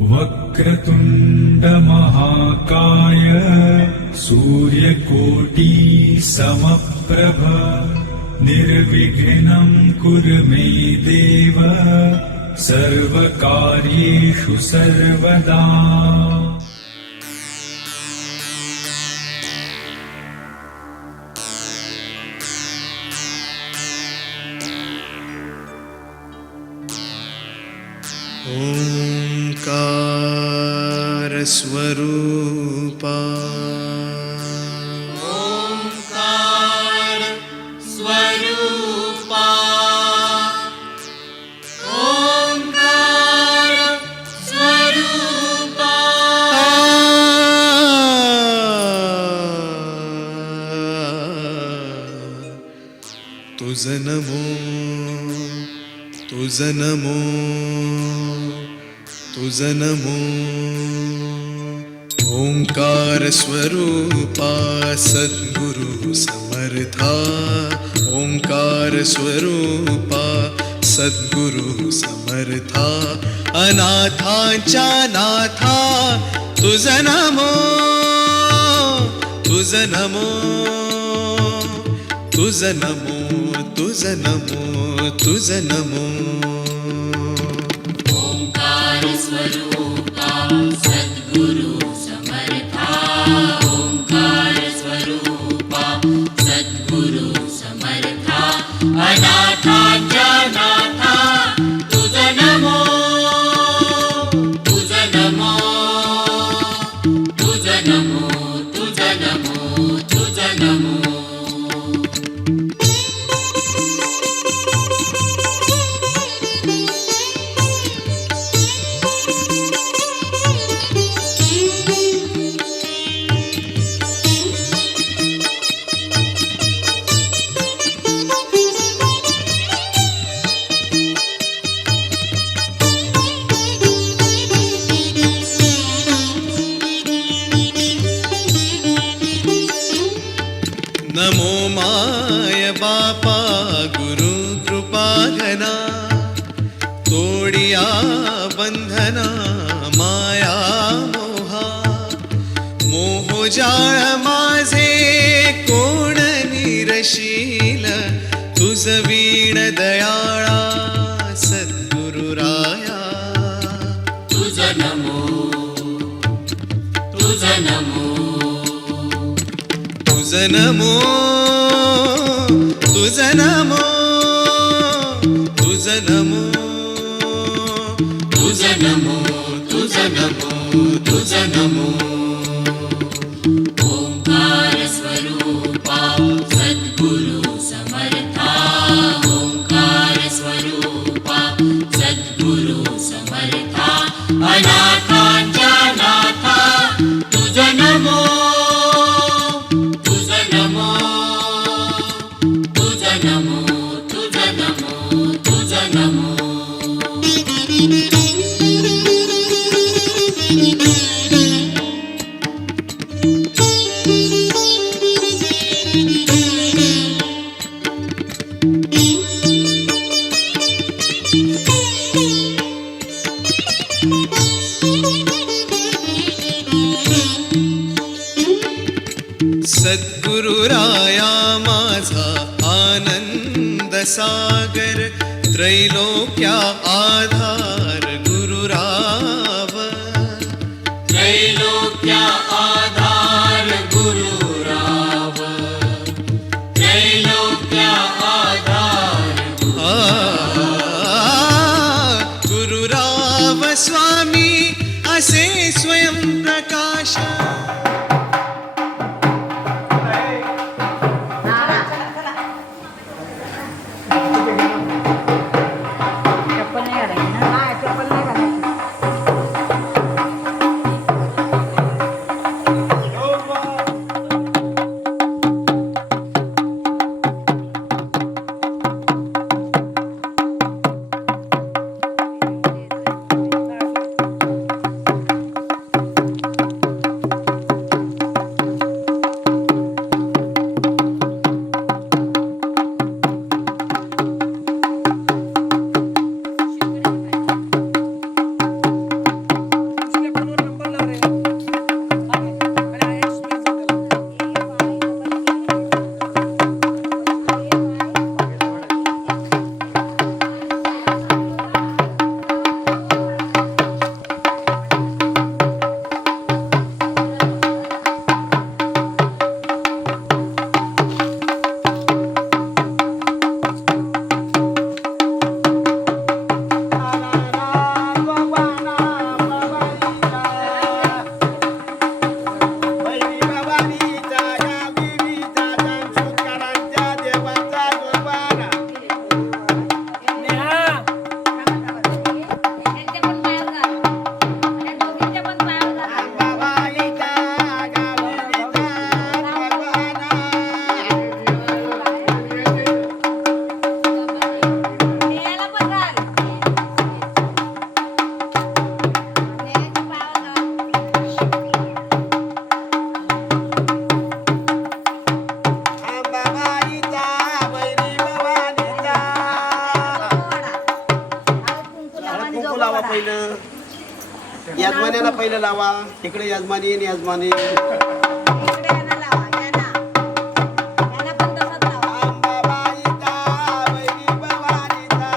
वक्रतुंड महाकाय सूर्यकोटि समप्रभ निर्विघ्नं कुरु मे देव सर्वकार्येषु सर्वदा। ओंकार स्वरूपा ओंकार स्वरूपा ओंकार स्वरूपा तुझ नमो तुझ नमो तुझ नमो। ओंकार स्वरूपा सद्गुरु समर्था ओंकार स्वरूपा सद्गुरु समर्था अनाथांच्या नाथा तुझ नमो तुझ नमो तुझ नमो तुझ नमो तुझ नमो। ओंकार स्वरूपा सद्गुरु समर्था ओंकार स्वरूपा सद्गुरु समर्था अनाथांच्या नाथा तुझ नमो तुझ नमो तुझ नमो तुझ नमो तुझ नमो। नमो माय बापा गुरु कृपा घना तोडिया बंधना माया मोहा मोहजाळ माझे कोण निरशील तुझ वीण दयाळा सद्गुरु राया तुझ नमो तुझ नमो तुझ नमो तुझ नमो तुझ नमो तुझ नमो तुझ नमो तुझ नमो। ओंकार स्वरूपा सद्गुरु समर्था ओंकार स्वरूपा सद्गुरु समर्था अनाथांच्या नाथा तुझ नमो तुझ नमो तुझ नमो तुझ नमो तुझ नमो। सद्गुरु राया माझा आनंद सागर त्रैलोक्या आधार गुरुराव त्रैलोक्या आधार गुरुराव त्रैलोक्या आधार गुरुराव स्वामी असे स्वयं प्रकाश यजमान्याला पहिलं लावा. तिकडे यजमानी आणि यजमानी. इकडे यांना लावा, यांना. यांना पण तसंच लावा. अंबाबाईचा, वैरी भवानीचा,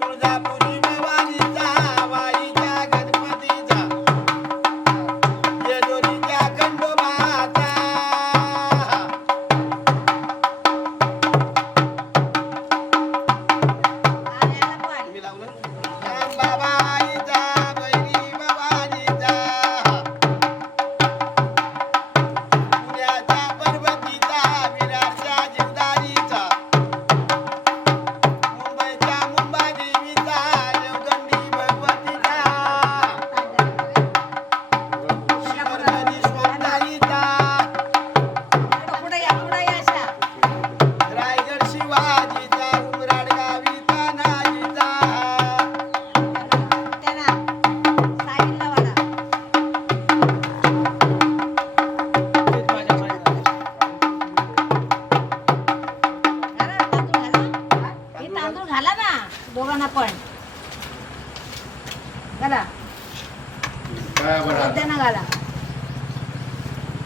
तुळजापुरी भवानीचा, वाईच्या गणपतीचा, जेजुरीच्या खंडोबाचा. यांना पण. मी लावलं. अंबाबाईचा, वैरी भवानीचा, पुण्याच्या पर्वतीचा, विरारच्या जीवदारीचा, मुंबईच्या मुंबादेवीचा, देवदंडी भगवतीचा, शिवरगणी स्वामदारीचा, पुढे या अशा. रायगड शिवाजीचा, उमराड गावी तानाजीचा. त्यांना साईडला वाढा. घाला, तांदूळ घाला. हे तांदूळ घाला ना दोघांना पण. घाला. त्यांना घाला.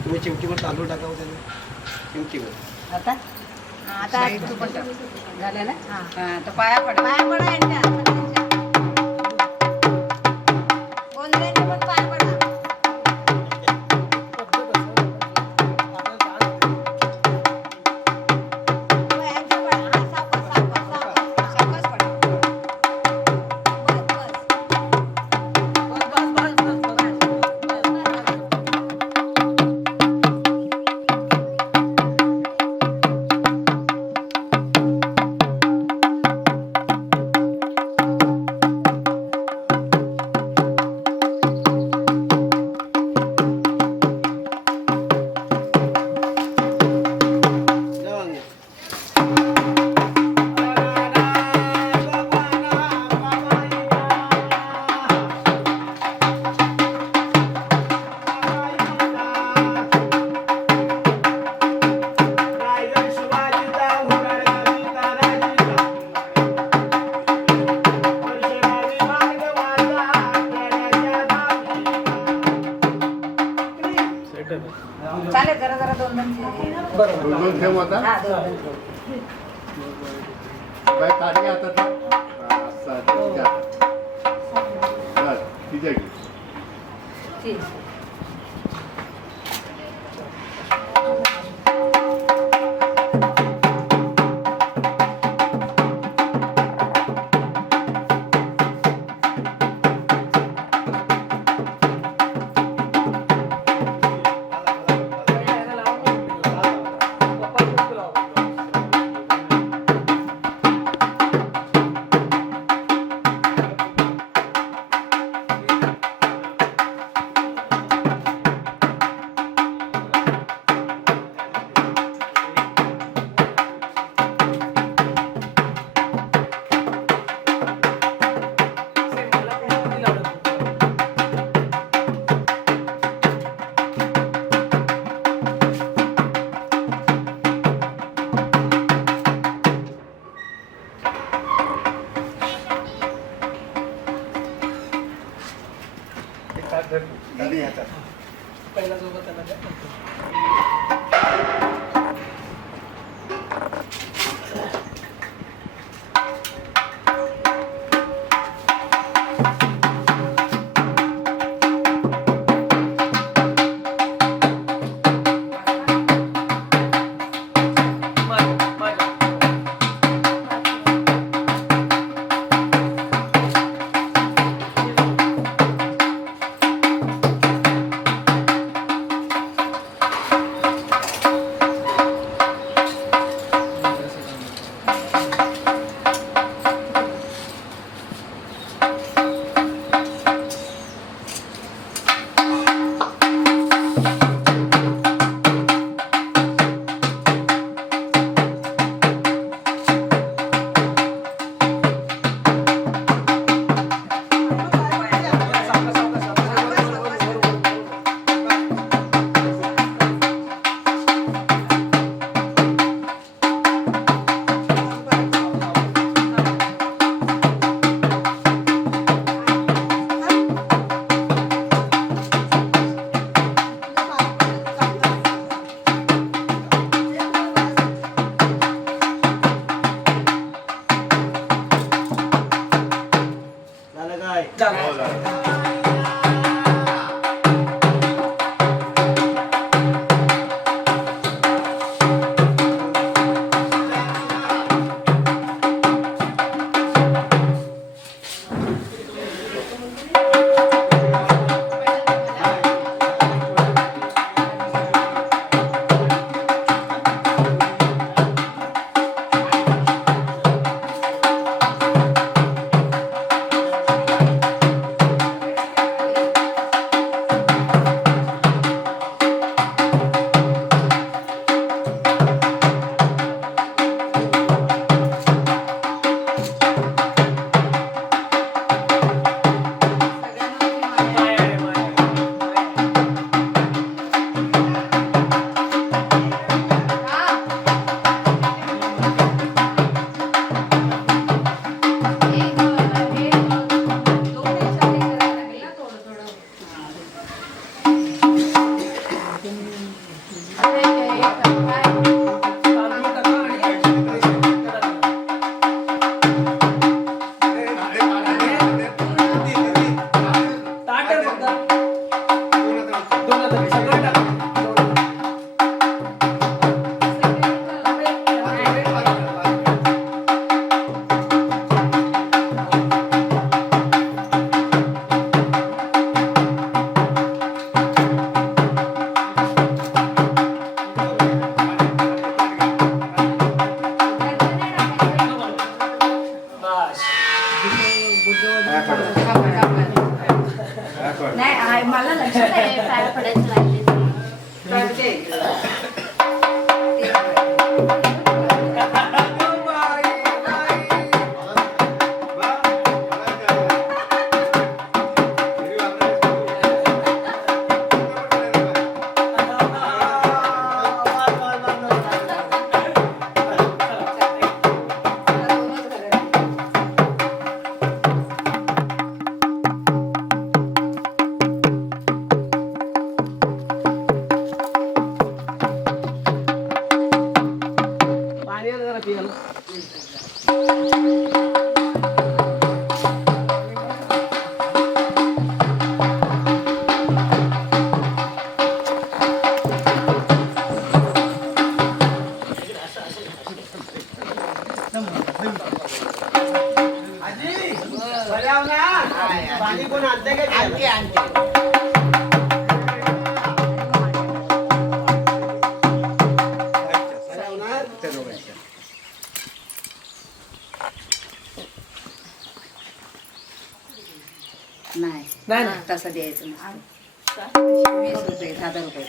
तुम्ही चिमटीवर तांदूळ टाकावं त्याने. चिमटीवर. आता आता झालं ना. हा तर पाया पडा यांच्या सगळ्यांच्या. गोंधळ्यांच्या पण पाया पडा. हो, यांच्या पण. हा, सावकाश, सावकाश, सावकाश. सावकाश पडा. जाऊन घ्या. रायगड शिवाजीचा, उमराड गावी तानाजीचा, परशुरामी भार्गवाचा, खेड्याच्या गावी. चालेल जरा जरा दोन दोन दोन ठेव आता हा दोन दोन. बाय ताटी आता असं ठीक आहे ठीक आहे ठीक. हो, झालं. नाही मला लक्षात आहे पाया पडायचं राहिले पाणी आलं जरा पियाला. आजी, बरं आहो ना? पाणी कोण आणतंय का पियाला? बरं आहो ना? त्या दोघांच्या. नाही तसं द्यायचं नसतं. 20 रुपये 10 रुपये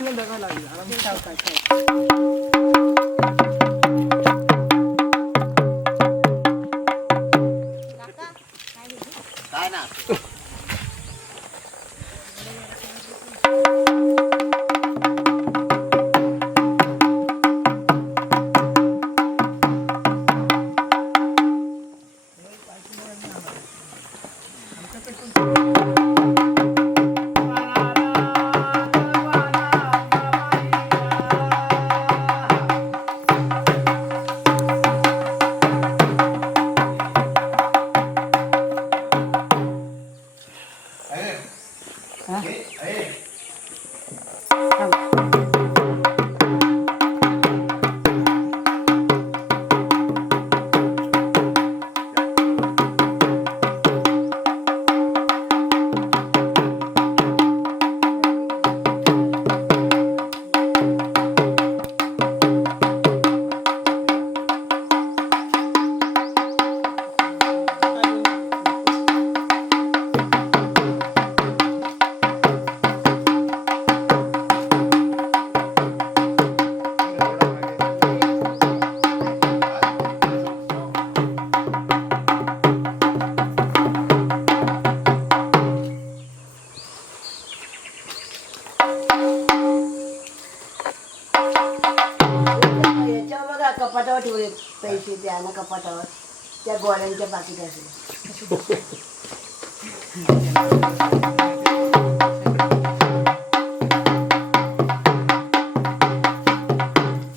काय ना याच्यावर बघा कपाटावर ठेवले पैसे द्या ना कपाटावर त्या गोळ्यांच्या पाकिट असेल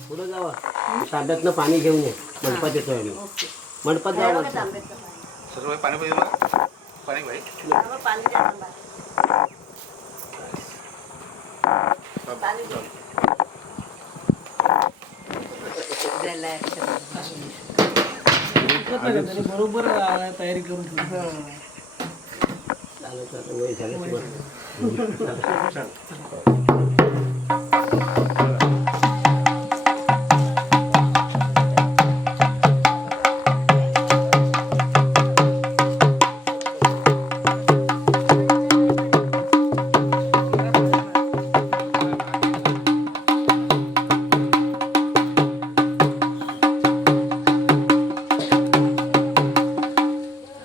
पुढे जावा तांब्यातनं पाणी घेऊन ये मंडपात येतोय आम्ही मंडपात जावं सर्व पाणी पाहिजे मला. पाणी पाहिजे पाणी द्या तांब्यात. पाणी द्या. बरोबर तयारी करून चालत वय झालं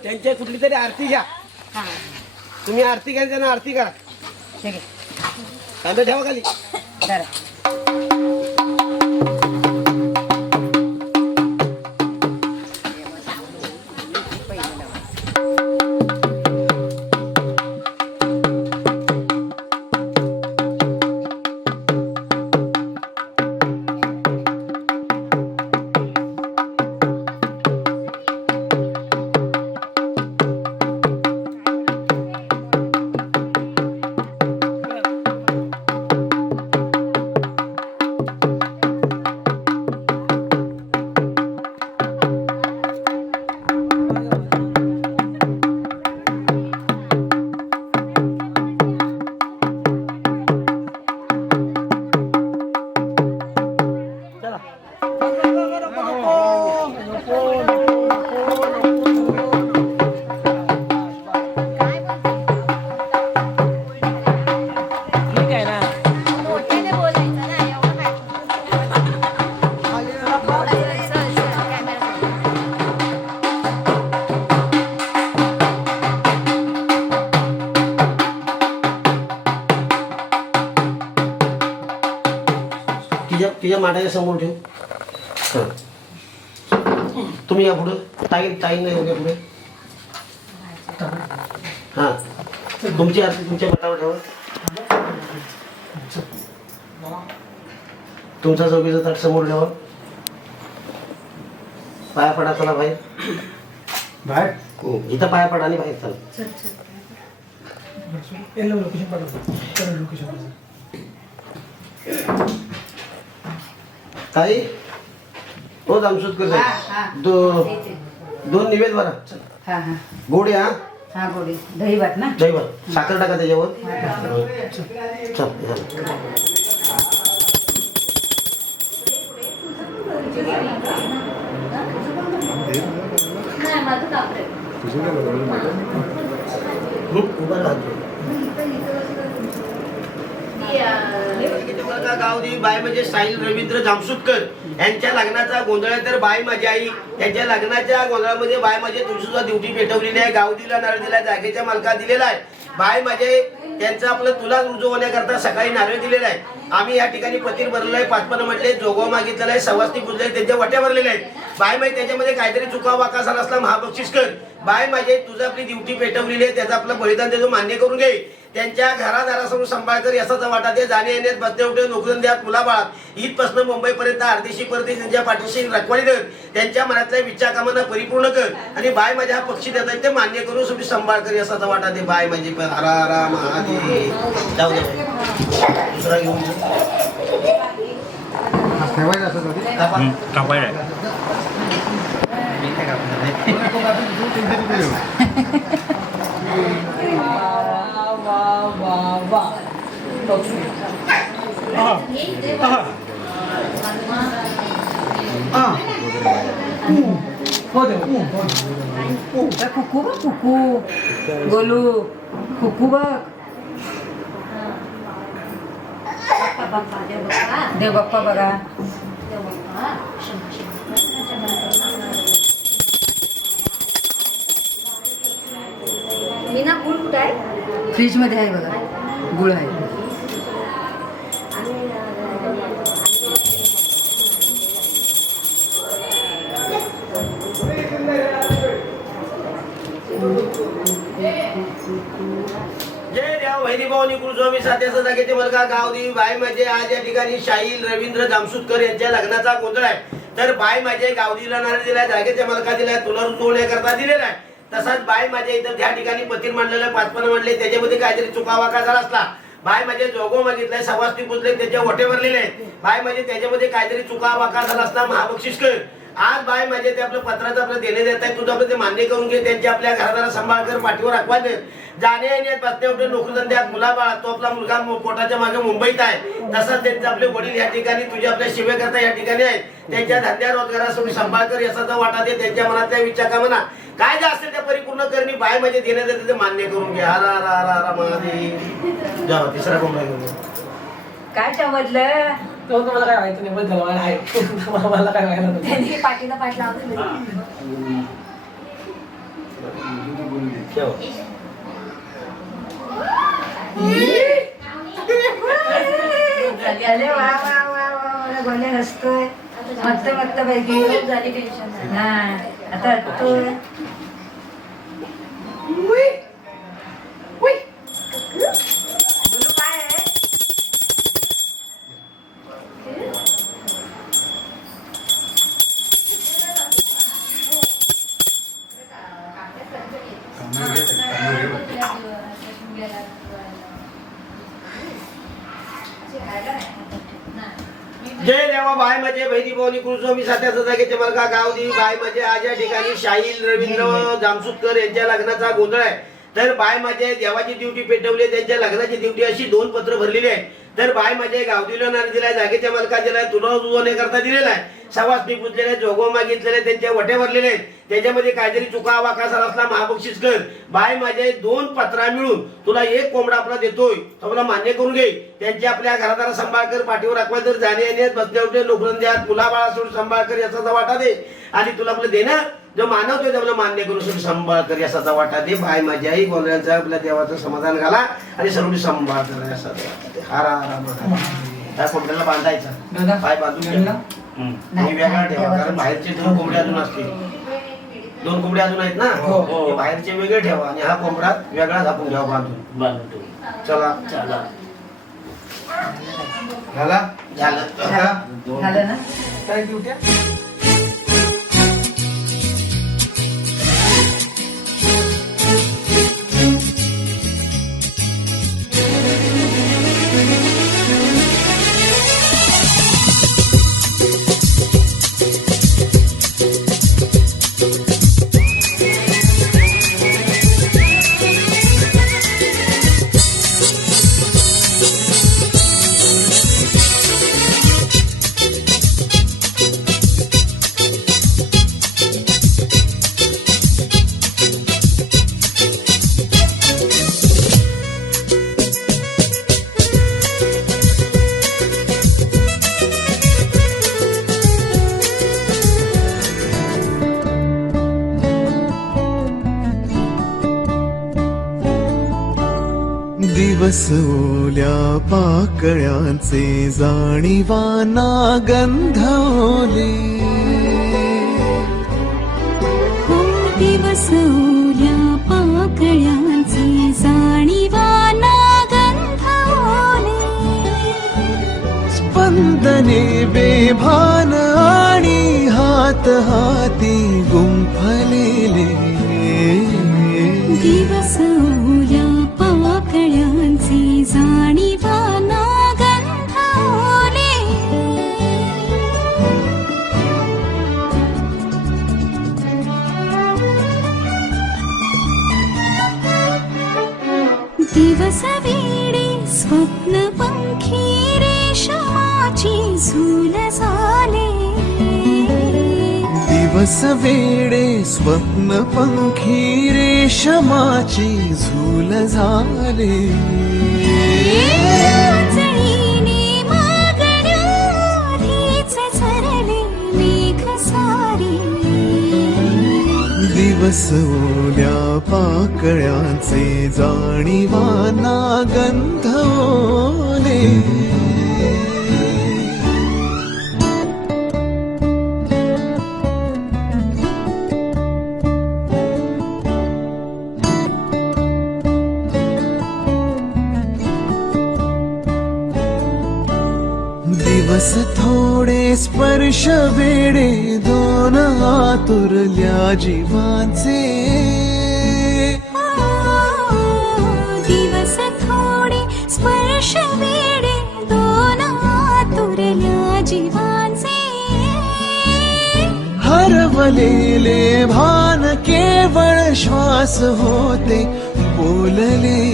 त्यांच्या कुठली तरी आरती घ्या. तुम्ही आरती घ्या त्यांना आरती करा. ठीक आहे तांब्या ठेवा खाली. धरा. तिच्या मांडाच्या समोर ठेव. तुम्ही या पुढे ताई नाही वगैरे पुढे. हां तुमची आरती तुमच्या मठावर ठेवा. तुमचा चौकीचा ताट समोर ठेवा. पाया पडा चला बाहेर. बाहेर इथं पाया पडा आणि बाहेर चला. ताई हो जामशूदकर साहेब दोन निवेद बरा. हां हां गोड आहे. हां गोडी दही भात ना. दही भात साखर टाका त्याच्यावर. चल उभा राहतो. गावदेवी बाई म्हणजे साहिल रवींद्र जामसुदकर यांच्या लग्नाचा गोंधळ आहे. तर बाई माझी आई त्यांच्या लग्नाच्या गोंधळामध्ये बाई माझे तुमची सुद्धा ड्युटी पेटवलेली आहे. गावदेवीला नारळ दिला, जागेच्या मालका दिलेला आहे. बाई माझे त्यांचं आपलं तुला रुजू होण्याकरता सकाळी नारळ दिलेला आहे. आम्ही या ठिकाणी पतीर भरलेलं आहे, पाचपन्न म्हटले, जोगवा मागितलेला आहे, सवासनी पुजले, त्यांच्या वट्या भरलेल्या आहेत. बाई माझी त्याच्यामध्ये काहीतरी चुका वाका झाला असला महाबक्षीस कर. बाई माझे तुझं आपली ड्युटी पेटवलेली आहे, त्याचं आपलं बलिदान देतो, मान्य करून घे. त्यांच्या घरादारासमोर सांभाळ कर, याचा वाटा दे. जाणे येण्यात बसणे उठे नोकरीधंद्यात मुलाबाळात इथपासून मुंबईपर्यंत अर्धेशी परदेशी त्यांच्या पाठीशी रखवाली धर. त्यांच्या मनातल्या विचार कामांना परिपूर्ण कर. आणि बाय माझ्या हा पक्षी देतात ते मान्य करून शेवटी सांभाळ कर, याचा वाटा दे. बाय माझी हरा हरा महादेव. जाऊ दे दुसरा घेऊन कुकू बघ, कुकू गोलू कुकू बघ. देव बाप्पा बघा. मीना गुळ कुठं आहे? फ्रीज मध्ये आहे बघा, गुळ आहे. जय देव वैरी भवानी कुलस्वामी साध्याचा जागेचे मुलगा गावदेवी बाई माझे आज या ठिकाणी शाहील रवींद्र जामसुदकर यांच्या लग्नाचा गोंधळ आहे. तर बाई माझे गावदेवीला नारळ दिलाय, जागेच्या मालका दिलाय, तुला रुजवण्याकरता दिलेला आहे. तसाच बाई माझ्या इथं त्या ठिकाणी पतीर मांडलेलं, पाचपन्न म्हणले, त्याच्यामध्ये काहीतरी चुका वाका झाला असला. बाय म्हणजे जोगो मागितलाय, सवासनी पुजले, त्याच्या वटे भरलेले आहेत. बाय म्हणजे त्याच्यामध्ये काहीतरी चुका वाका झाला असला महाबक्षीस कर. आज बाय म्हणजे ते आपलं पत्राचं आपलं देणे देत आहे, तुझं आपलं ते मान्य करून घे. त्यांच्या आपल्या घरादारा सांभाळ कर, पाठीवर राखवा दे. जाणे येण्यात बसणे उठे नोकरीधंद्यात मुलाबाळा, तो आपला मुलगा पोटाच्या मागे मुंबईत आहे. तसाच त्यांचे आपले वडील या ठिकाणी तुझ्या आपल्या सेवेकरता या ठिकाणी आहेत. त्यांच्या धंद्या रोजगारासाठी सांभाळ कर, याचा वाटा दे. त्यांच्या मनातल्या विचार कामना काय जे असेल त्या परिपूर्ण करणी बाय म्हणजे देण्यात येते ते मान्य करून घे. हरा हरा हरा हरा महादेव. जाऊ तिसरा कोंबडा घेऊन जा. काय चमदलं तो तुम्हाला काय माहिती नाही, बस मला आहे. मला काय माहिती नाही. त्यांनी पाठीला पाठ लावलं. ठेव. अरे वा वा वा वा, गोल्या हसतोय मस्त मस्त पैकी. झाली टेन्शन. हा आता हसतोय. बोलू काय आहे? जय देवा बाय माझे बहिणी भवानी कुलस्वामी साध्याचा जागेचे मुलगा गावदेवी बाय माझे आज या ठिकाणी शाहील रवींद्र जामसुदकर यांच्या लग्नाचा गोंधळ आहे. तर बाय माझे देवाची ड्युटी पेटवली, त्यांच्या लग्नाची ड्युटी अशी 2 पत्र भरलेली आहे. तर बाय माझे गावदेवीला नारळ दिलाय, जागेच्या मालका दिलाय, तुला रुजवण्याकरता दिलेला आहे. सवासनी पुजलेले, जोगवा मागितलेले, त्यांच्या वट्या भरलेले आहेत. त्याच्यामध्ये काहीतरी चुका वाका झाला असला महाबक्षीस कर. बाय माझे 2 पत्रा मिळून तुला 1 कोंबडा आपला देतोय, तो मला मान्य करून घे. त्यांच्या आपल्या घरादारा सांभाळ कर, पाठीवर राखवा जर जाणे येण्यात बसण्या उठे नोकरंद्यात मुलाबाळा सोडून सांभाळ कर, याचा वाटा दे. आणि तुला आपलं देणं जो मानवतोय ते आपलं मान्य करून सोडून सांभाळ कर, याचा वाटा दे. बाय माझी आई गोंधळांचा आपल्या देवाचं समाधान घाला आणि सर्व सांभाळ कर, याचा वाटा दे. हारा हारा महादेव. त्या कोंबड्याला बांधायचा, पाय बांधून घ्या. नाही वेगळा ठेवा, कारण बाहेरचे 2 कोंबडे अजून असतील. 2 कोंबडे अजून आहेत ना, ते बाहेरचे वेगळे ठेवा आणि हा कोंबडा वेगळा झाकून घ्यावा बांधून. चला चला झाला झालं. झालं ना. काय ड्युट्या दिवस ओल्या पाकळ्यांचे जाणीवाना गंधवले दिवस ओल्या पाकळ्यांचे जाणीवाना गंधवले स्पंदने बेभान आणि हात हाती गुंफलेले दिवस ओल्या पाकळ्यांचे जाणीवाना गंधवले दिवस वेडे स्वप्न पंखी रेशमाची झूल झाले दिवस वेडे स्वप्न पंखी रेशमाची झूल झाले चळीने मागण्याआधीच झरले मेघ सारे दिवस ओल्या पाकळ्यांचे जाणीवाना गंधवले दिवस थोडे स्पर्श वेडे दोन आतुरल्या जीवांचे दिवस थोडे स्पर्श वेडे दोन आतुरल्या जीवांचे हरवलेले भान केवळ श्वास होते बोललेले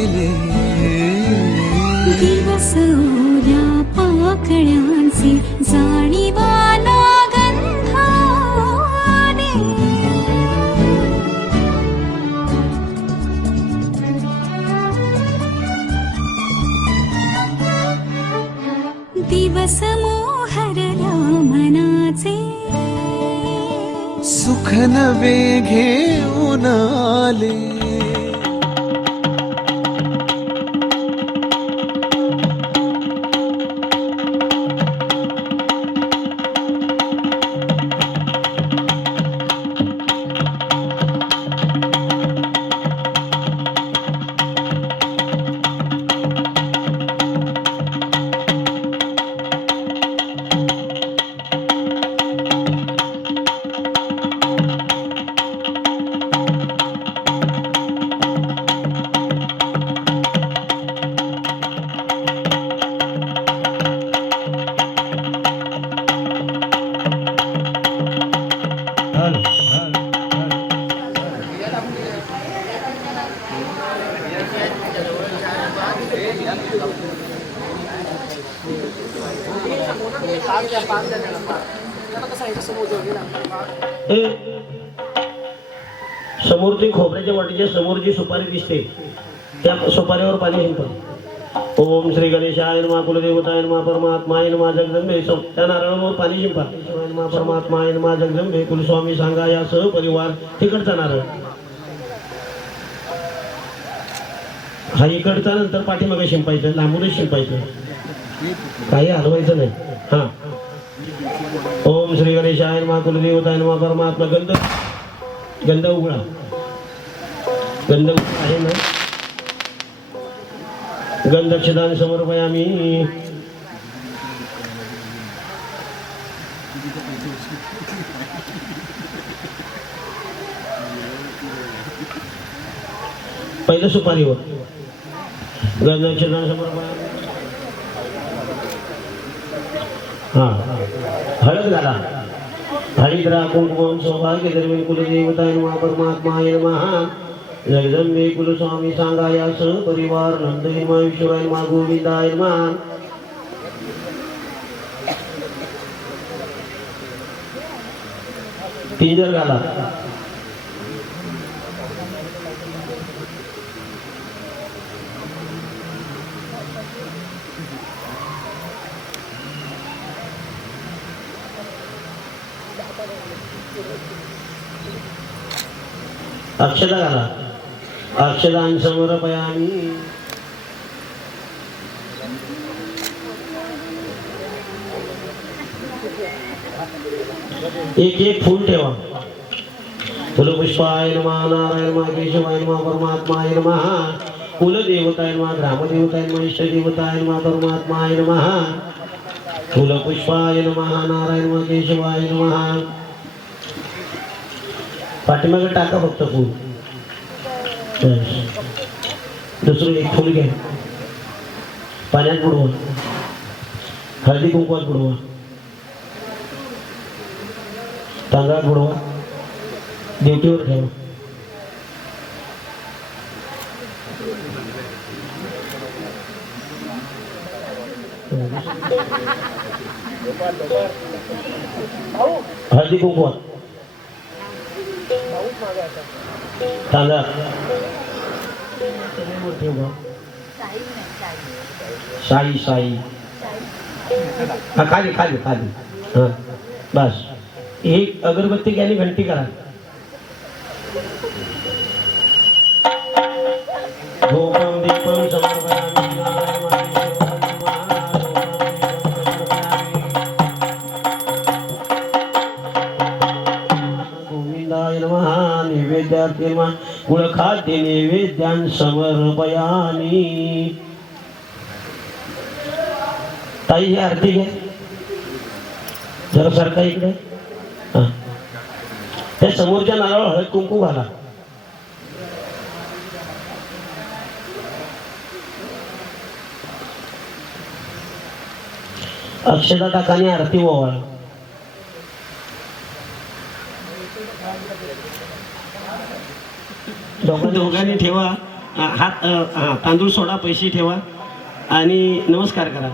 दिवस ओल्या पाकळ्यांचे जाणीवाना गंधाने दिवस मोहरल्या मनाचे सुख नवे घेऊन आले समोरची खोबऱ्याच्या वाटीच्या समोर जी सुपारी दिसते त्या सुपारीवर पाणी शिंपा ओम श्री गणेशाय नमः कुलदेवताय नमः परमात्माय नमः जगदंबे त्या नारळावर पाणी शिंपा शिवाय नमः परमात्माय नमः जगदंबे कुलस्वामी सांगा या सह परिवार तिकडचा नारळ हा इकडचा नंतर पाठीमागे शिंपायचं लांबूनच शिंपायचं काही हलवायचं नाही हा ओम श्री गणेशाय नमः कुलदेवताय नमः परमात्मा गंध उघडा गंध आहे ना गंधक्षदान समर्पयामी पहिलं सुपारीवर गंधक्षदान समर्पयामी हा हळद घाला हरिद्रा कुंकुमं सौभाग्य दरवेळी कुलदेवताय नमः परमात्माय नमः जगदंबे कुलस्वामी सांगाया सह परिवार नंदय नमः ईश्वराय नमः गोविंदाय नमः पिंजर घाला अक्षता घाला अक्षदान समर्पयामी एक एक फूल ठेवा. फुलपुष्पाय नमः, नारायण नमः, केशवाय नमः, परमात्माय नमः, कुलदेवताय नमः, ग्रामदेवताय नमः, इष्टदेवताय नमः, परमात्माय नमः. फुलपुष्पाय नमः, नारायण नमः, केशवाय नमः. पाठीमागे टाका फक्त फूल. दुसरं एक फूल घ्या, पाण्यात बुडवा, हळदी कुंकवात बुडवा, तांदळात बुडवा, ड्युटीवर ठेवा. हळदी कुंकवात, तांदळात ठेवा. साई साई हा खाली खाली खाली. हा बस. एक अगरबत्ती घ्यायला घंटी करा. धूपम दीपम समर्पयामि गोविंदाय नमः. नैवेद्यार्थे नमः. गुळखाद्य नैवेद्यान् समर्पयामि. ताई ही आरती घ्या जरा सारखा इकडे. हा त्या समोरच्या नारळावर हळद कुंकू घाला. अक्षता टाकाने आरती ओवाळा. दोघांनी ठेवा हात. तांदूळ सोडा, पैसे ठेवा आणि नमस्कार करा.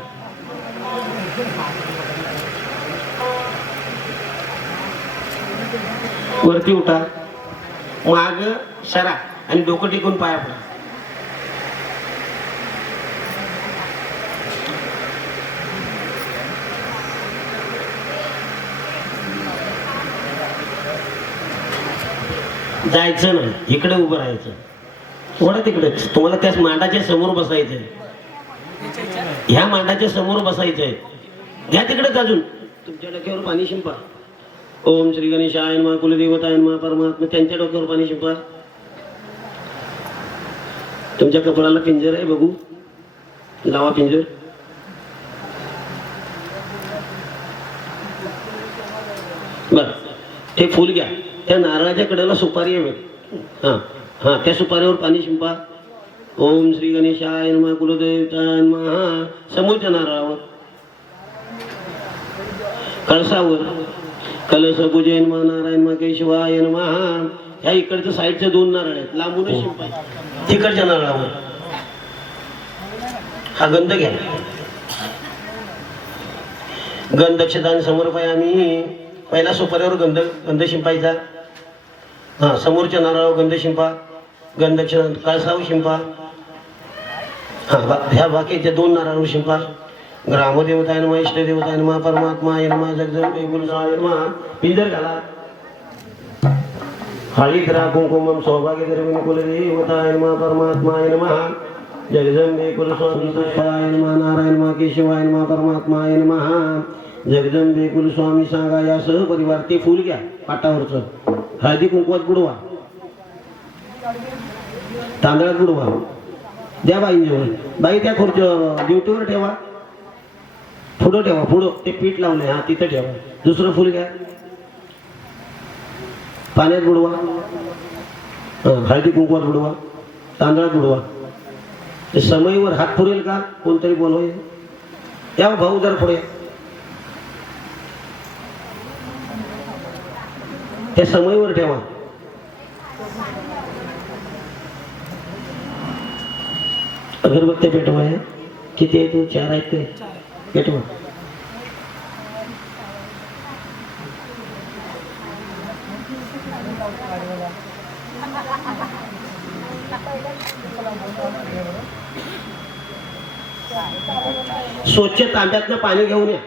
वरती उठा, माग सरा आणि डोकं टेकून पाया पडा. जायचं नाही, इकडे उभं राहायचं. थोडं तिकडे तुम्हाला त्याच मांडाच्या समोर बसायचंय. ह्या मांडाच्या समोर बसायचंय. घ्या तिकडेच अजून. तुमच्या डोक्यावर पाणी शिंपा. ओम श्री गणेशाय नमः, कुलदेवताय नमः, परमात्मा. त्यांच्या डोक्यावर पाणी शिंपा. तुमच्या कपाळाला पिंजर आहे बघू, लावा पिंजर. बर. ते फूल घ्या. त्या नारळाच्या कडेला सुपारी आहे बघ. हा हा त्या सुपारीवर पाणी शिंपा. ओम श्री गणेशाय नमः, कुलदेवताय नमः. समोरच्या नारळावर, कळसावर कलश पूजय नमः, नारायण नमः, केशवाय नमः. ह्या इकडच्या साईडच्या दोन नारळ आहेत, लांबूनच शिंपाय. तिकडच्या नारळावर हा गंध घ्या. गंधक्षदान समर्पयामि. पहिला सुपारीवर गंध शिंपायचा. हा समोरच्या नारळावर गंध शिंपा. गंधक्षदान कळसावर शिंपा. हा ह्या बाकीच्या दोन नारळावर शिंपा. ग्रामदेवताय नमः, इष्टदेवताय नमः, परमात्माय नमः, जगदंबे गुरुसाय नमः. पिंजर घाला. हळीद्रा कुंकुमम सौभाग्य द्रव्य कुलदेवताय नमः, परमात्माय नमः, जगदंबे कुलस्वामी पुष्पाय नमः, नारायण नमः, केशवाय नमः, परमात्माय नमः. जगदंबे कुलस्वामी सांगा. या सह परिवार ते फूल घ्या पाटावरचं. हळदी कुंकवात बुडवा, तांदळात बुडवा. द्या बाईंजवळ. बाई त्या खुर्च्या ड्युटीवर ठेवा. पुढं ठेवा, पुढं ते पीठ लावले हा तिथं ठेवा. दुसरं फुल घ्या, पाण्यात बुडवा. हळदी कुंकवात बुडवा, तांदळात बुडवा. ते समईवर हात पुरेल का कोणतरी बोलवाय. या भाऊ जर पुढे त्या समईवर ठेवा. अगरबत्त्या पेटवा. किती आहे तू? 4 आहेत ते पेटवा. स्वच्छ तांब्यातनं पाणी घेऊन या.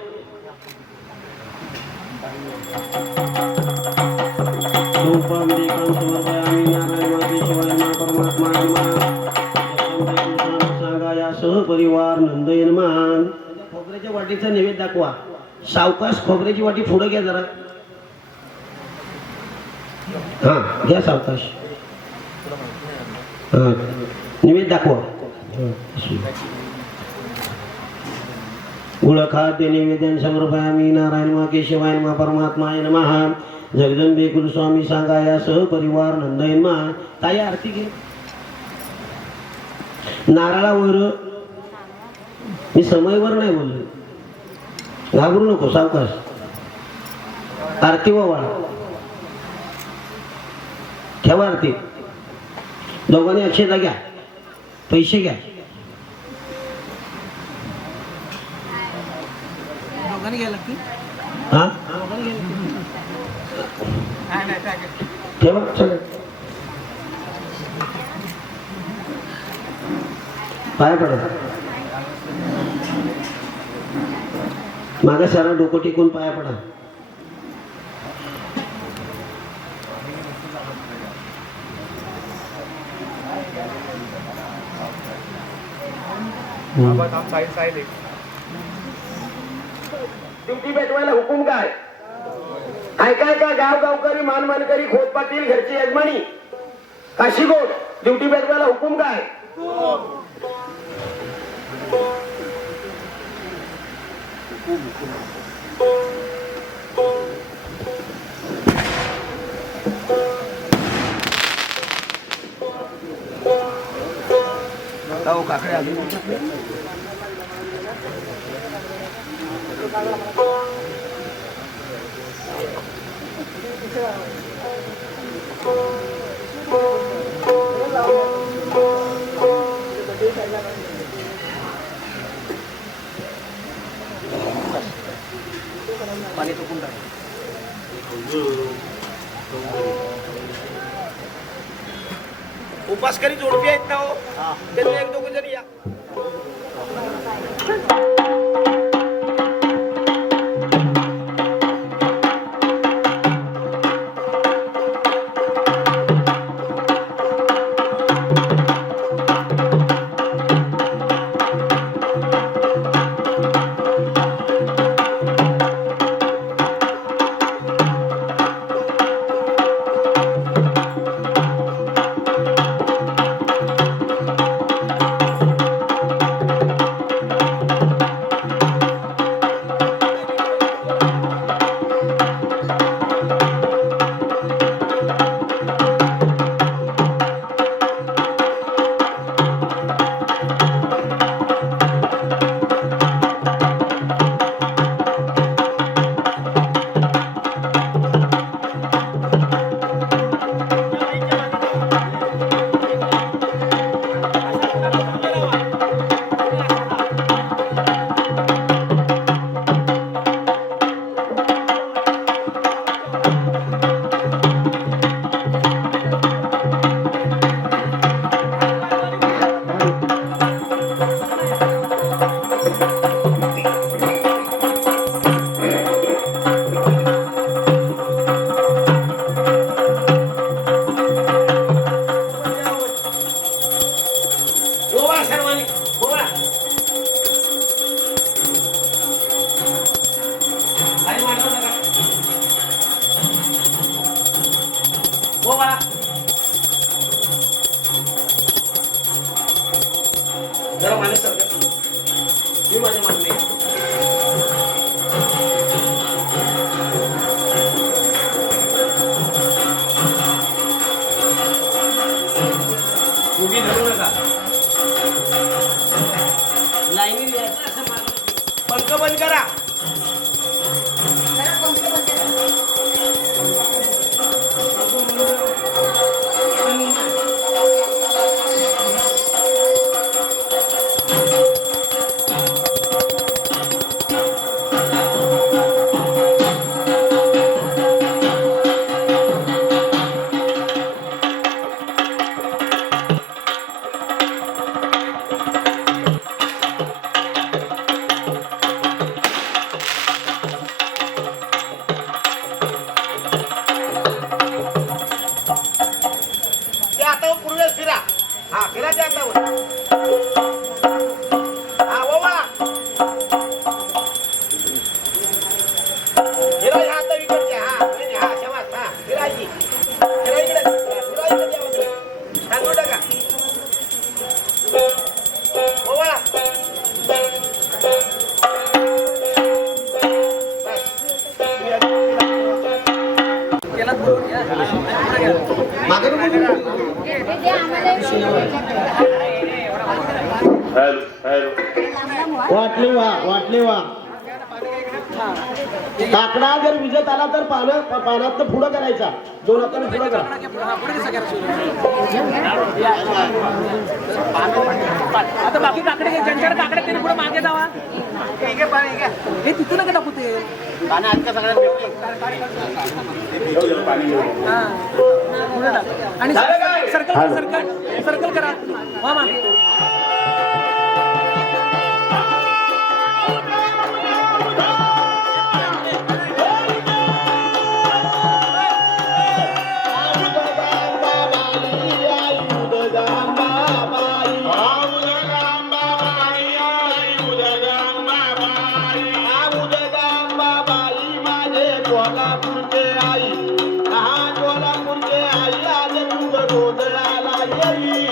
सह परिवार नंदयन मान. खोबऱ्याच्या वाटीचा नैवेद्य दाखवा. सावकाश खोबऱ्याची वाटी पुढं घ्या जरा. हा घ्या सावकाश. हा निवेद दाखवा. गुळखाद्य निवेदन समर्पयामी. नारायण मा केशवाय मा परमात्माय नमः. जगदंबे कुलस्वामी सांगाया सह परिवार नंदयन मा. ताई आरती घे. नारळावर मी समयवर नाही बोललो, घाबरू नको, सावकाश. आरती वाळ ठेवा. आरती दोघांनी अक्षता घ्या, पैसे घ्या. हा ठेवा. चला पाय पडा. मागे सारा डोकं टिकून पाया पडा. ड्युटी पेटवायला हुकूम काय? ऐकाय का गाव गावकरी मान मानकरी खोत पाटील घरची यजमानी काशीगोड ड्युटी पेटवायला हुकूम काय? काकडे अजून पाणी टोकून टाक. उपास करी जोडपी आहेत ना हो, त्यांनी एक दोघं जरी या. जरा माने सरकार मी माझ्या मागणी उभी धरू नका. लाईनी यायचं असं मागणं. पंख बंद करा. फिरा. हा फिरा त्या हा वाटले वा काकडा जर विजत आला तर पानात पुढं करायचा, 2 हाताने पुढं करा. आता बाकी काकडे ज्यांच्याकडे काकडे त्यांनी पुढे मागे जावा. हे तिथून नका टाकू ते. हा. पुढे टाक. आणि सर्कल करा. वा मागे. कोल्हापूरचे आई आज तुझं गोंधळाला येई.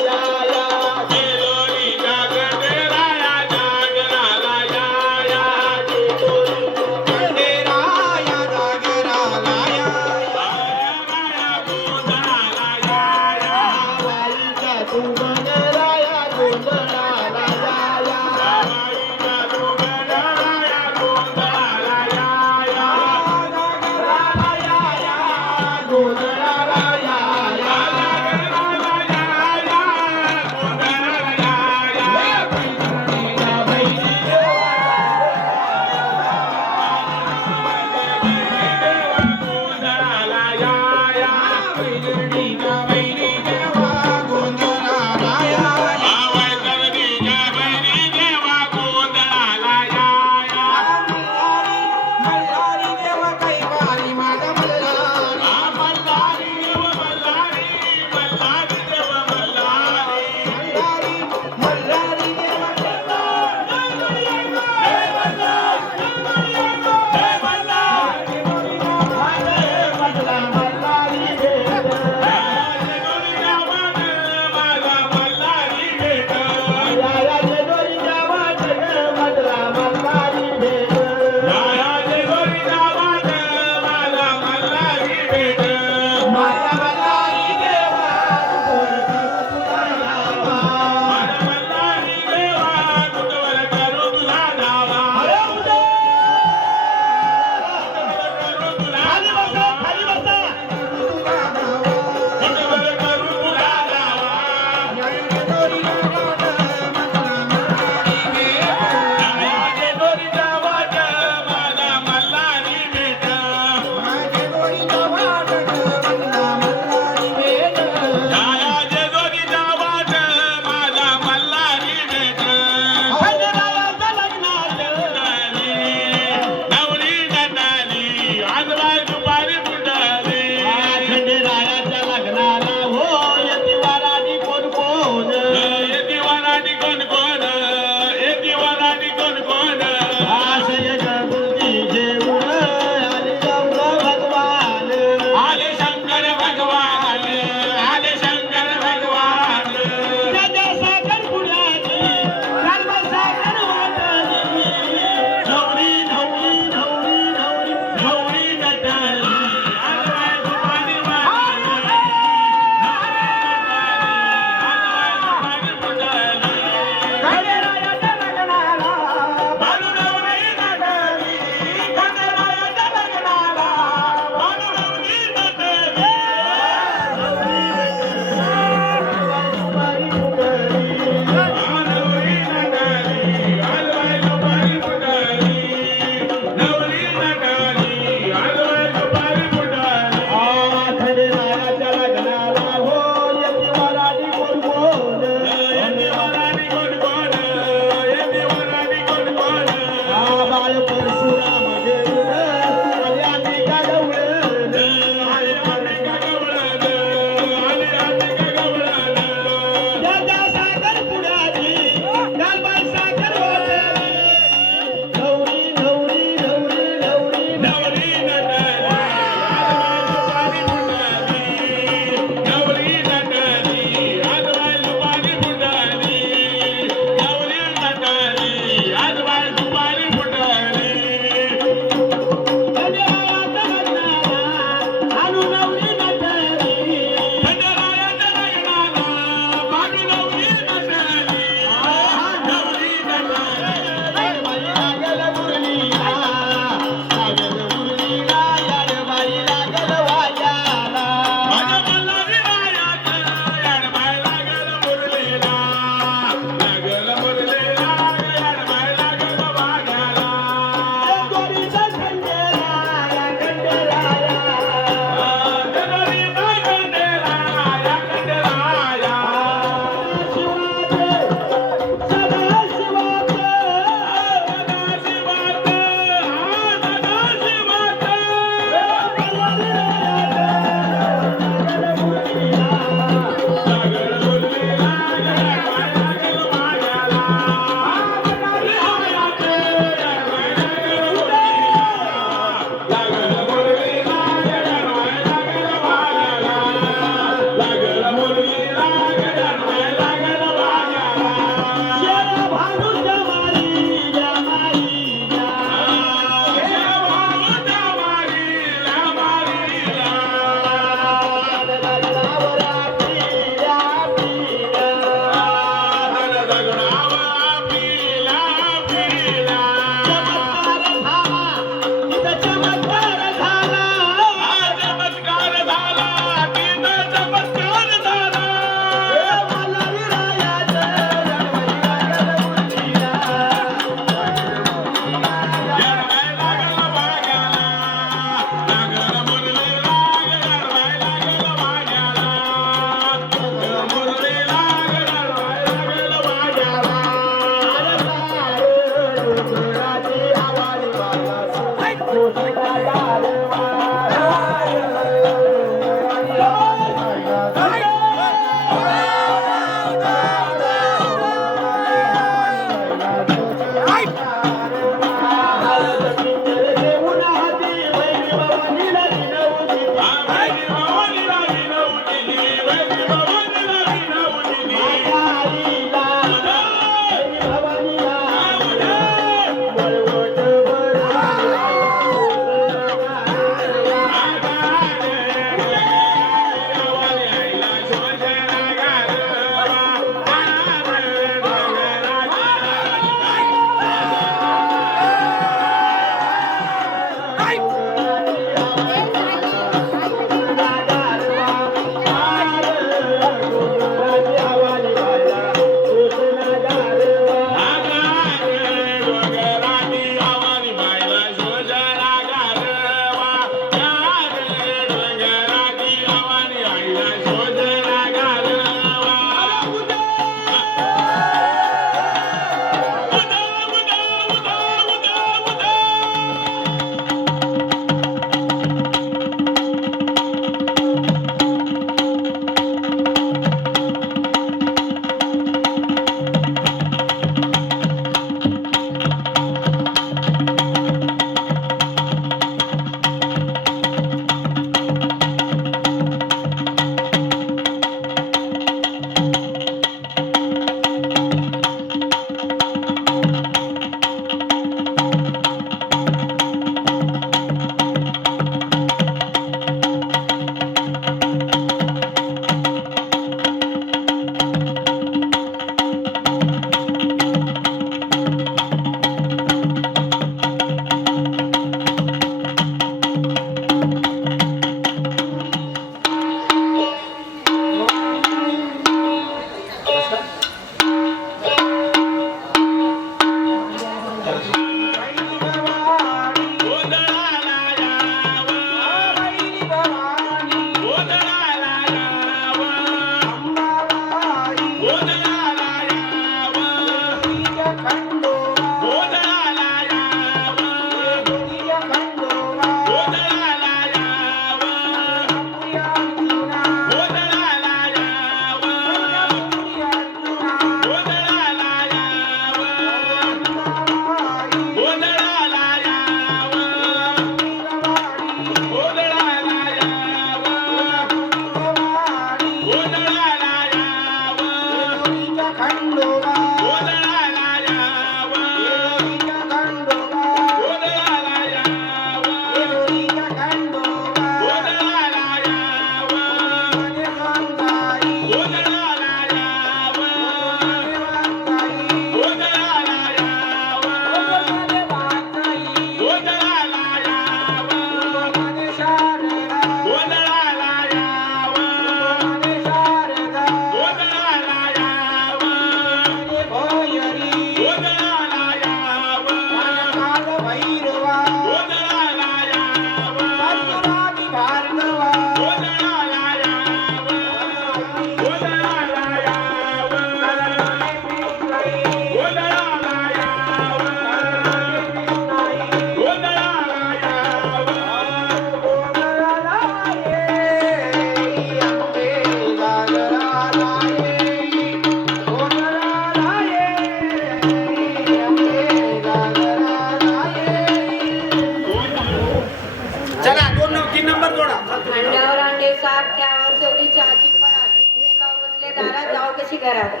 एवढी चहाची परात तुम्ही गाव बसले दारात जाऊ कशी करावं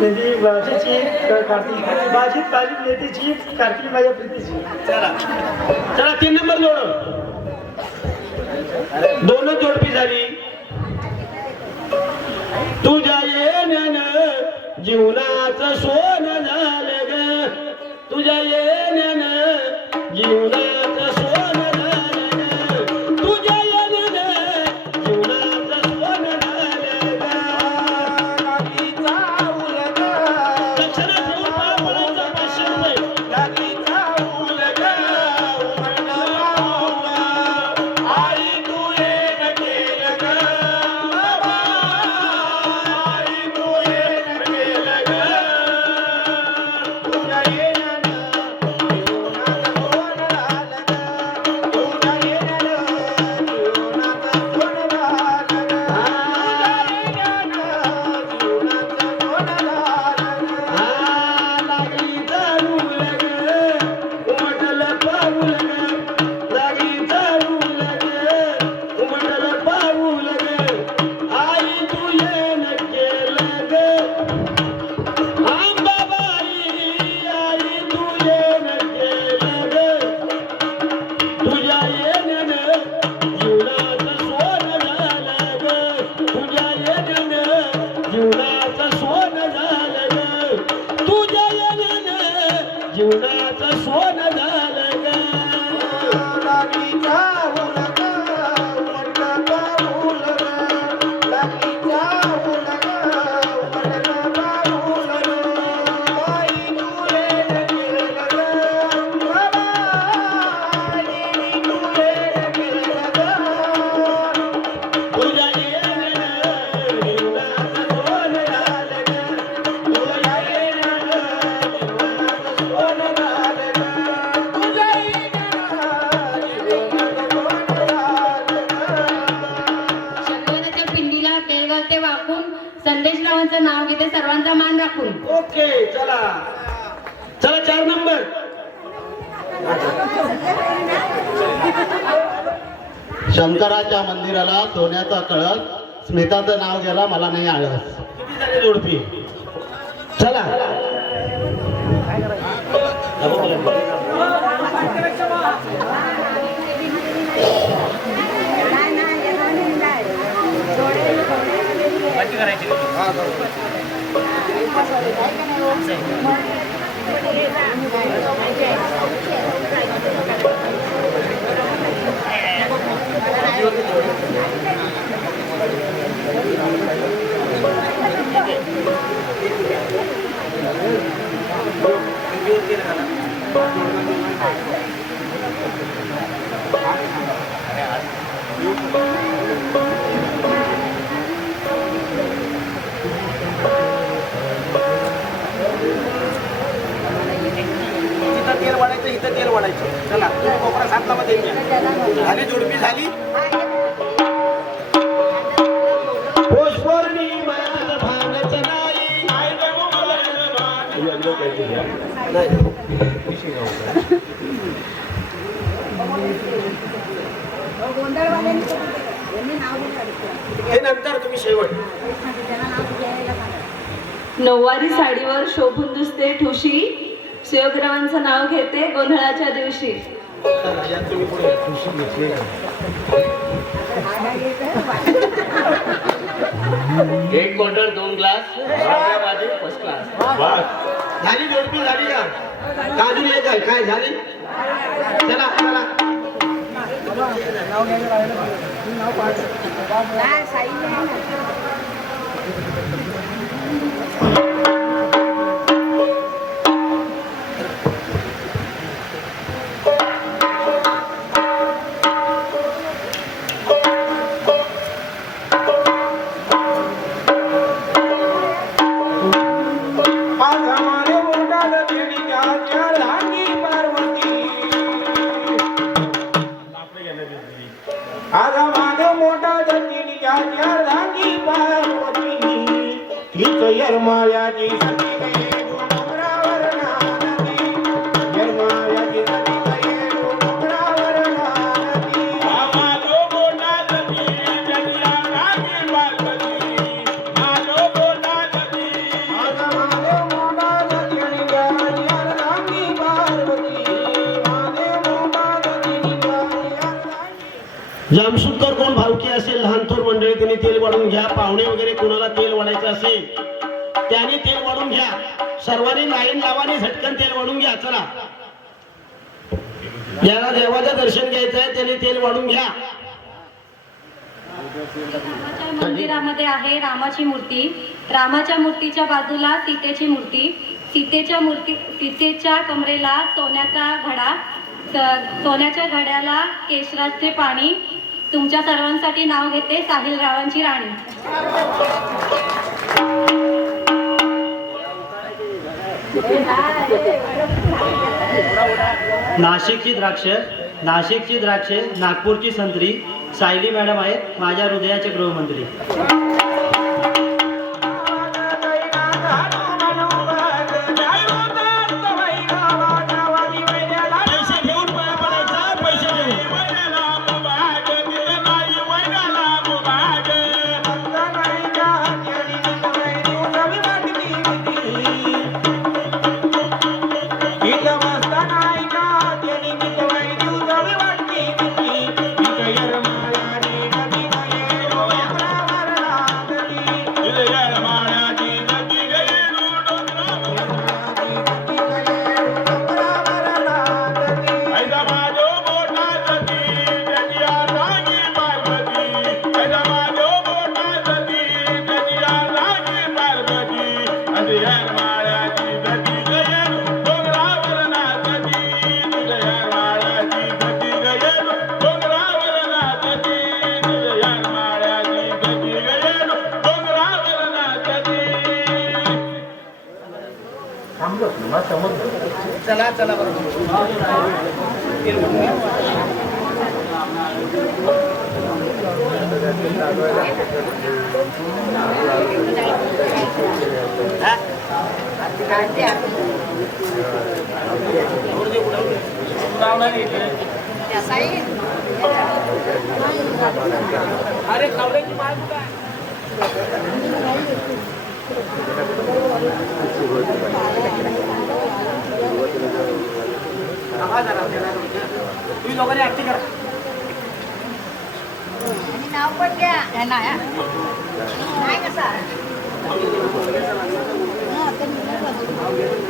मेथी भाजीची भाजीत मेथीची कार्तिकी माझ्या प्रीतीची. चला 3 नंबर जोड. दोनच जोडपी झाली. तुझ्या येण्यानं जीवनाचं सोनं झालं ग. तुझ्या येण्यानं जीवनाचं सोनं झालं ग. तुझ्या येण्यानं जीवनाचं सोनं झालं ग. दक्षिणा ठेवून पापडाचा 500 रुपये. आई तू येण केलं ग. आई तू येण केलं ग. तुझ्या येण्यानं जीवनाचं सोनं झालं ग. तुझ्या येण्यानं जीवनाचं सोनं झालं ग. तुझ्या येण्यानं जीवनाचं सोनं झालं ग. लागली दारूल ग. उमटलं पाऊल ग. लागली दारूल ग. उमटलं पाऊल ग. आई तू येण केलं ग. अंबाबाई आई तू येण केलं ग. तुझ्या येण्यानं जीवनाचं सोनं झालं ग. तुझ्या येण्यानं जीवनाचं सोनं झालं ग. तुझ्या येण्यानं जीवनाचं सोनं झालं ग. लागली चाहूल ग. उमटलं पाऊल ग. लागली चाहूल ग. उमटलं पाऊल ग. आई तू येण केलं ग. आई तू येण केलं ग. तुझ्या येण्यानं जीवनाचं सोनं झालं ग. तुझ्या येण्यानं जीवनाचं सोनं झालं ग. तुझ्या येण्यानं जीवनाचं सोनं झालं ग. शगवनाच्या पिंडीला तेलवर ते वाकून संदेशरावांचं नाव घेते सर्वांचा मान राखून. ओके चला 4 नंबर. शंकराच्या मंदिराला सोन्याचा कळस, स्मिताचं नाव गेला मला नाही आळस. किती झाले जोडपी? चला तिथं तेल वाढायचं, इथं तेल वाढायचं. चला तुम्ही कोपरा 7 मध्ये झाली जोडपी झाली. पौष पौर्णिमा भांगच नाही. हे नंतर तुम्ही शेवट. नऊवारी साडीवर शोभून दिसते ठुशी, शिवग्रावांचं नाव घेते गोंधळाच्या दिवशी. यात तुम्ही पुढे खुशी घेतली. एक क्वार्टर 2 ग्लास फर्स्ट क्लास. झाली जोडपी झाली का? अजून एक आहे काय झाली? चला चला यरमायाची सती गये डोंगरावर नानदी. यरमायाची सती गये डोंगरावर नानदी. जामसुदकर कोण भावकी असेल लहान थोर मंडळी त्यांनी तेल वाढून घ्या. पाहुणे वगैरे कोणाला तेल वाढायचं असेल त्याने तेल वाढून घ्या. सर्वांनी लाईन लावाने झटकन तेल वाढून घ्या. चला, ज्याला देवाचं दर्शन घ्यायचं आहे त्याने तेल वाढून घ्या. रामाच्या मंदिरामध्ये आहे रामाची मूर्ती. रामाच्या मूर्तीच्या बाजूला सीतेची मूर्ती. सीतेच्या कमरेला सोन्याचा घडा. सोन्याच्या घड्याला केशराचे पाणी. तुमच्या सर्वांसाठी नाव घेते साहिल रावांची राणी. नाशिकची द्राक्षे नागपूरची संत्री. सायली मॅडम आहेत माझ्या हृदयाचे गृहमंत्री. चला चला अरे खावड्याची माळ कुठं आहे? तुम्ही लोकांनी ऍक्टिंग करा. नाव पण घ्या. नाही कसा नाव घ्यायला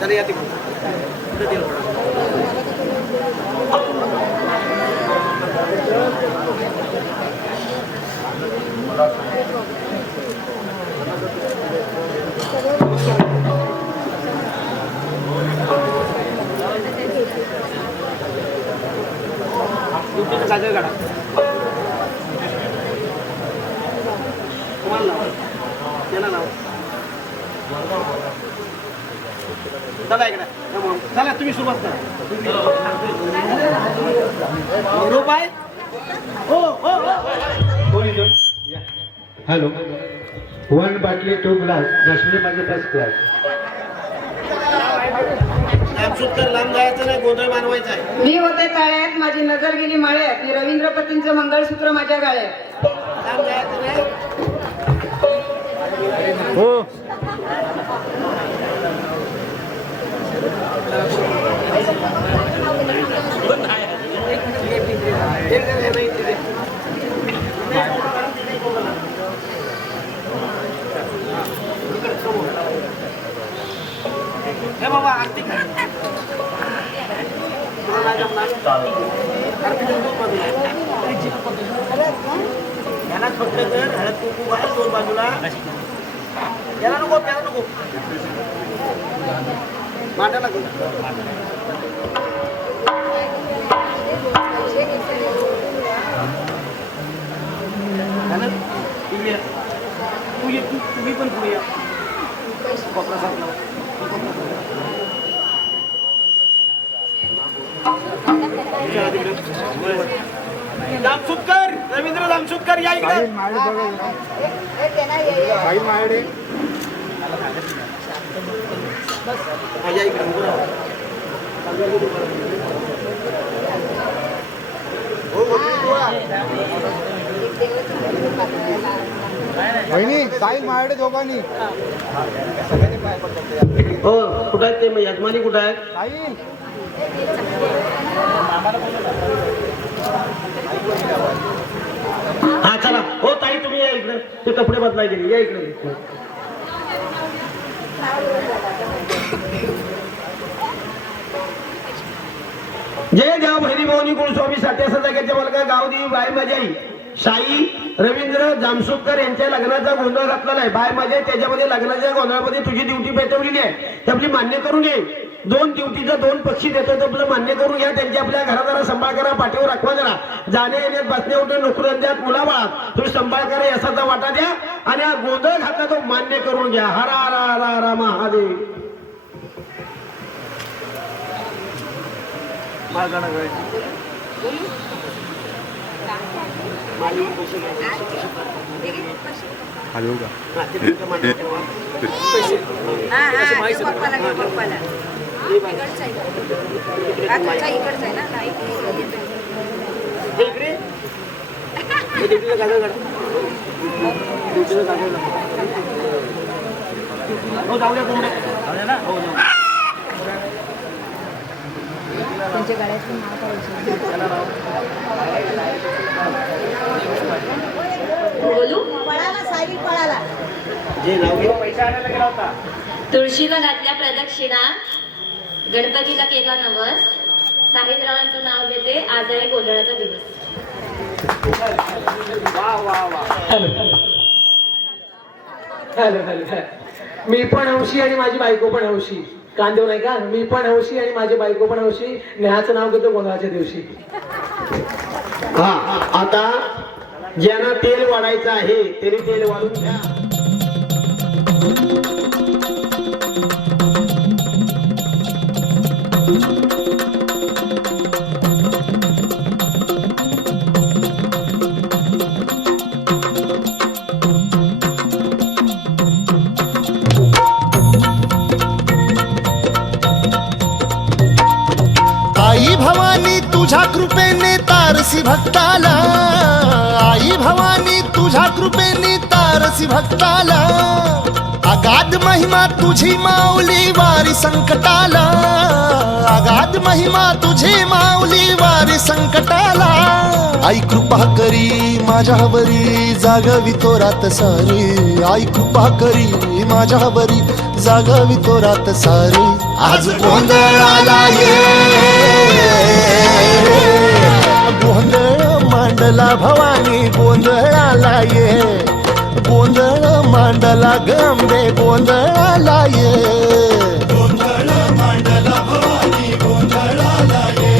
चला या काजळ काढा. तुम्हाला नाव त्याला नाव चला इकडे. चला तुम्ही सुरुवात करा. निरोप आहे. हो हो हॅलो. 1 बाटली 2 ग्लास. दशमी माझे फर्स्ट क्लास. नामशुद्धकर लांब जायचं नाही, गोंधळ मानवायचा आहे. मी होते चाळ्यात, माझी नजर गेली मळ्यात. मी रवींद्रपतींचं मंगळसूत्र माझ्या गाळ्यात. लांब जायचं नाही. हो. हे बाबा आरती करा. याला फक्त तर हळद कुंकू आहे 2 बाजूला. याला नको, त्याला नको. मांडायला नको. तुम्ही पण पुढे या. कोपरा सापला. जामसुटकर, रवींद्र जामसुटकर या इकडे. हा, या इकडे उभं राहा. वहिनी साईल महाडे दोघांनी हो कुठं आहेत ते मग यजमानी कुठं आहेत? साईल हा चला हो ताई तुम्ही या इकडे ते कपडे बदलाय गेले या इकडे. जय देव बहिणी भाऊनी कुलस्वामी सात्या सदाग्याच्या मुलगा गावदेवी बाय मजाई साई रवींद्र जामसुटकर यांच्या लग्नाचा गोंधळ घातलेला आहे. बाय मजाई त्याच्यामध्ये लग्नाच्या गोंधळामध्ये तुझी ड्युटी पेटवलेली आहे ते आपली मान्य करून घे. 2 ड्युटीचं 2 पक्षी देतो तर आपलं मान्य करून घ्या. त्यांची आपल्या घरात जरा सांभाळ करा, पाठीवर राखवा जरा. जाण्या येण्यात बसण्या उठण्या नोकऱ्यांच्यात मुलाबाळात तुम्ही सांभाळ करा, याचा वाटा द्या आणि हा गोंधळ घातला तो मान्य करून घ्या. हरा हरा हरा हरा महादेव. त्यांच्या गाड्याचं नाव बोलू पळाला साई पळाला. जे नाव घेऊन पैसा आणायला गेला होता. तुळशीला घातल्या प्रदक्षिणा, गणपतीला केला नवस, साहिबरावांचं नाव घेते, आज आहे गोंधळाचा दिवस. मी पण हौशी आणि माझी बायको पण हौशी. कान देऊ नाही का? मी पण हौशी आणि माझी बायको पण हौशी. नेहाचं नाव घेतो गोंधळाच्या दिवशी. हा आता ज्यांना तेल वाढायचं आहे त्यांनी तेल वाढून घ्या. आई भवानी तुझ्या कृपेने तारसी भक्ताला, आई भवानी तुझ्या कृपेने तारसी भक्ताला. अगाध महिमा तुझी माऊली वारी संकटाला, अगाध महिमा तुझी माऊली वारी संकटाला. आई कृपा करी माझ्यावरी जागवी तो रात सारी, आई कृपा करी माझ्यावरी जागवी तो रात सारी. आज गोंधळाला ये, गोंधळ मांडला भवानी गोंधळाला ये, गोंधळ मांडला गंबे गोंधळाला ये. गोंधळ मांडला भवानी गोंधळाला ये,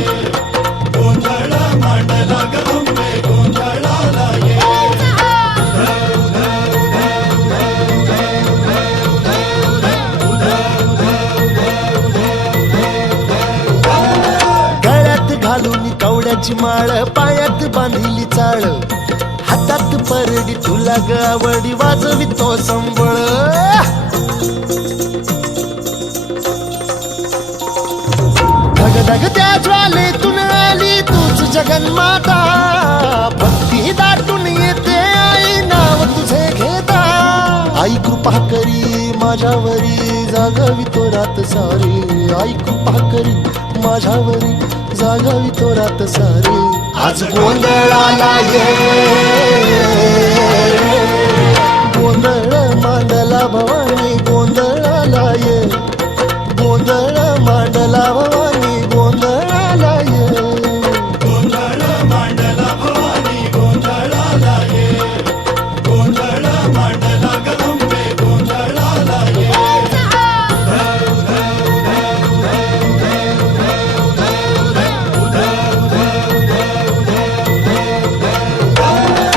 गोंधळ मांडला गंबे गोंधळाला ये. गळ्यात घालून कवड्याची माळ, पायात बांधिली चाळ, हातात परडी तुला गावडी वाजवी तो संबळ. धगधग त्या ज्वालेतून आली तूच जगन्माता, भक्ती दाटून येते आई नाव तुझे घेता. आई कृपा करी माझ्यावरी जागवी तो रात सारी, आई कृपा करी माझ्यावरी जागवी तो रात सारी. आज गोंधळाला ये, गोंधळ मांडला भवानी गोंधळाला ये, गोंधळ मांडला भवानी गोंधळाला ये. गोंधळ मांडला भवानी गोंधळाला ये, गोंधळ मांडला गंबे गोंधळाला ये.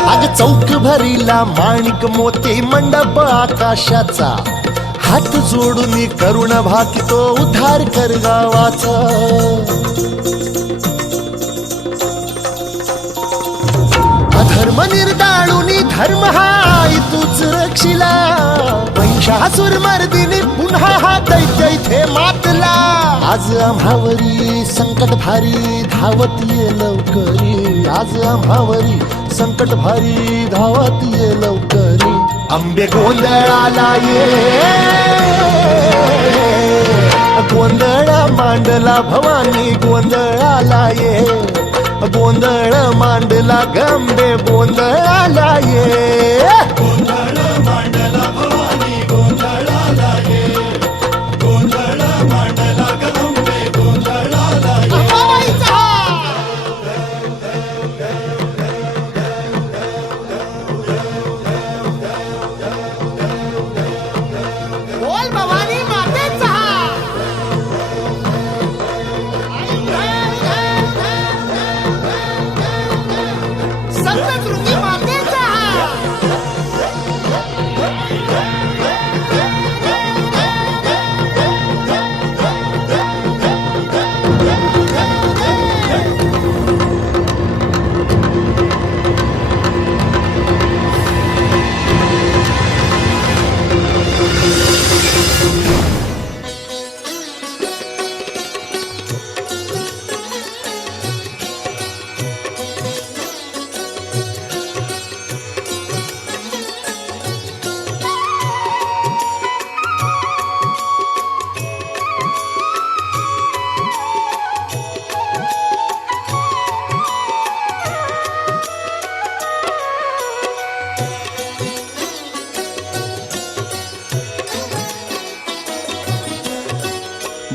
अग चौक भरीला माणिक मोती मंडप आकाशाचा, हात जोडून करुण भाकितो उद्धार कर गावाचा. अधर्म निर्दाळुनी धर्म हाय तूच रक्षिला महिषासुर मर्दिनी पुन्हा हा दैत्य इथे मातला आज आम्हावरी संकट भारी धावत ये लवकरी आज आम्हावरी संकट भारी धावत ये लवकरी आंबे गोंधळाला ये गोंधळ मांडला भवानी गोंधळाला ये गोंधळ मांडला गंबे गोंधळाला ये गोंधळ मांडला भवानी गोंधळाला ये गोंधळ मांडला गंबे गोंधळाला बोल भवानी मातेचा संतकृती मातेचा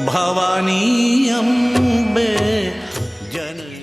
भवानी अम्बे जननी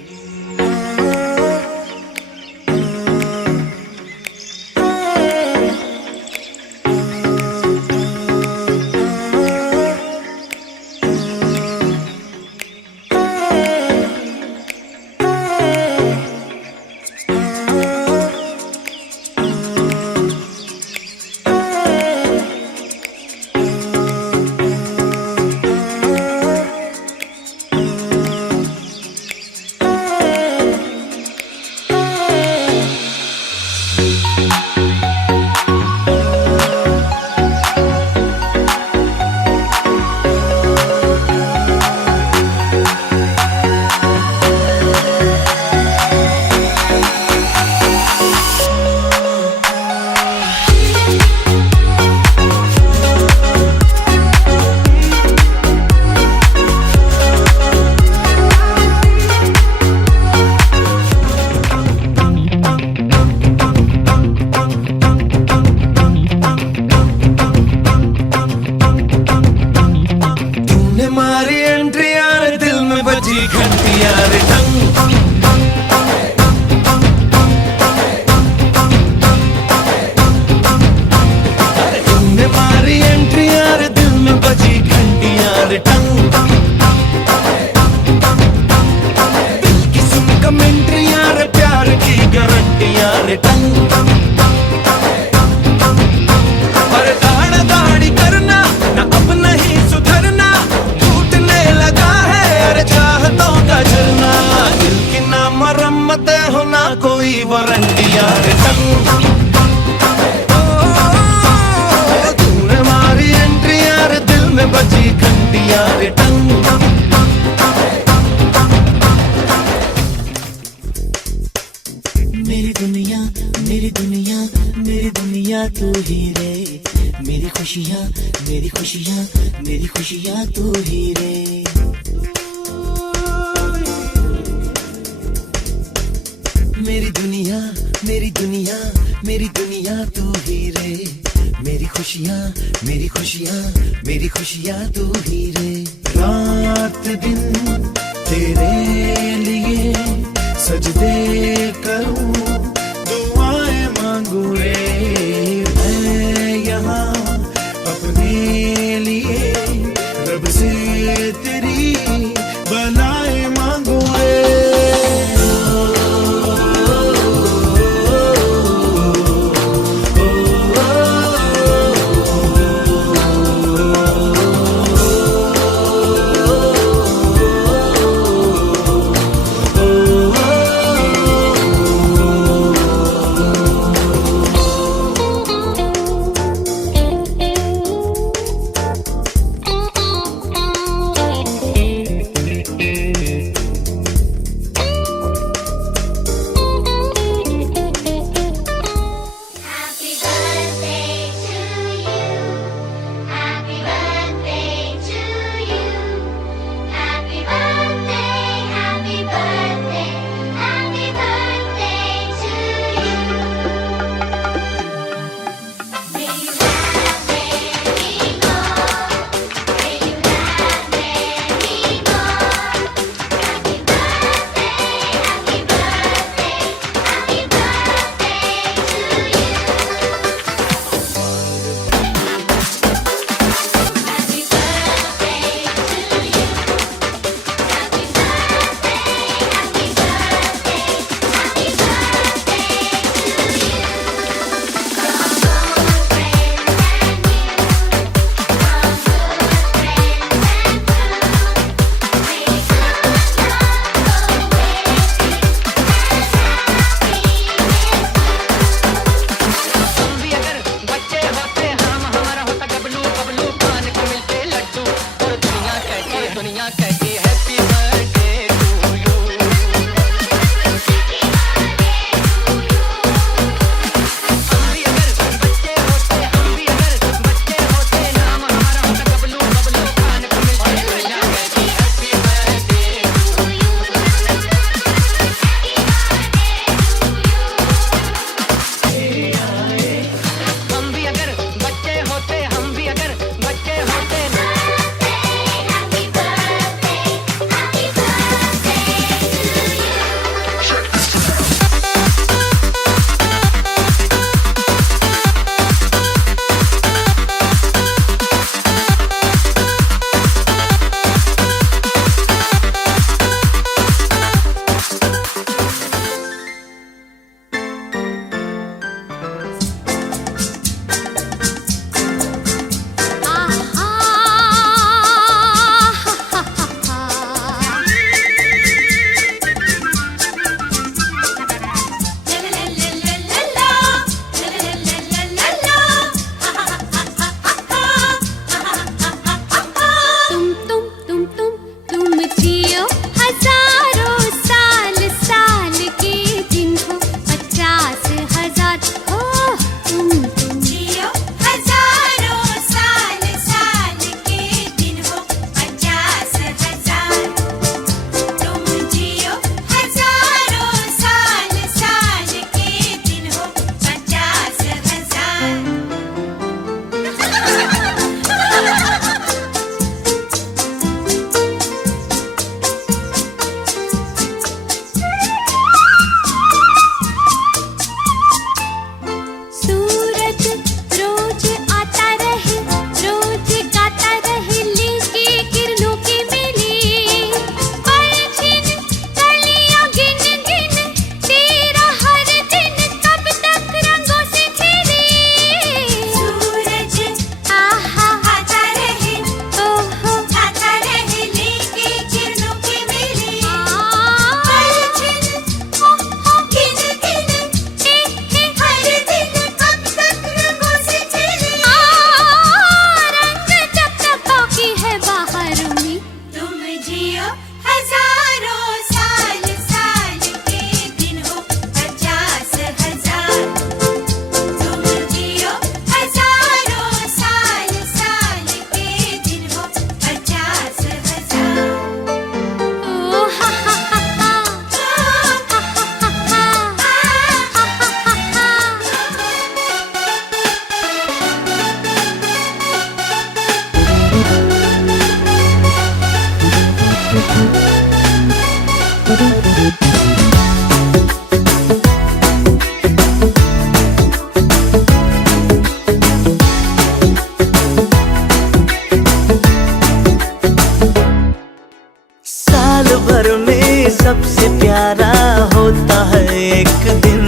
साल भर में सबसे प्यारा होता है एक दिन,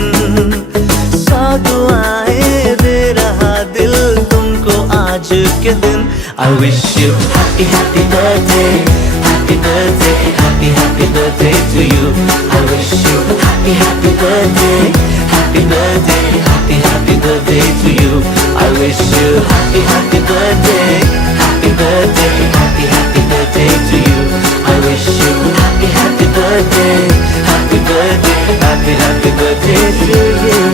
100 दुआएं दे रहा दिल तुमको आज के दिन। I wish you happy happy birthday, happy birthday, happy happy birthday to you. I wish you happy happy birthday, happy birthday, happy happy birthday to you. I wish you happy happy birthday, happy birthday, happy happy birthday to you. I wish you happy happy birthday, happy birthday, happy happy birthday to you.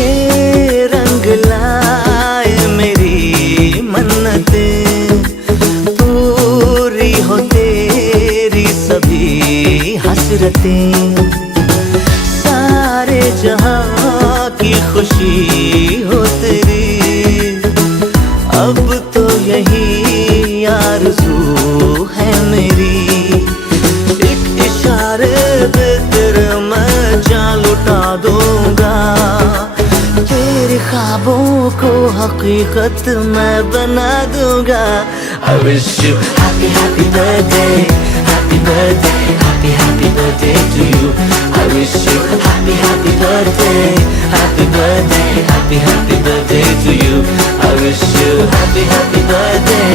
ये रंग लाए मेरी मन्नतें, पूरी हो तेरी सभी हसरतें, सारे जहां की खुशी हो तेरी, अब तो यही आरज़ू है मेरी। एक इशारे पे तेरे मैं जान लुटा दूंगा, तेरे ख्वाबों को हकीकत मैं बना दूंगा। I wish you happy happy birthday, happy birthday, happy happy birthday to you. I wish you happy happy birthday, happy birthday, happy happy birthday to you. I wish you happy happy birthday,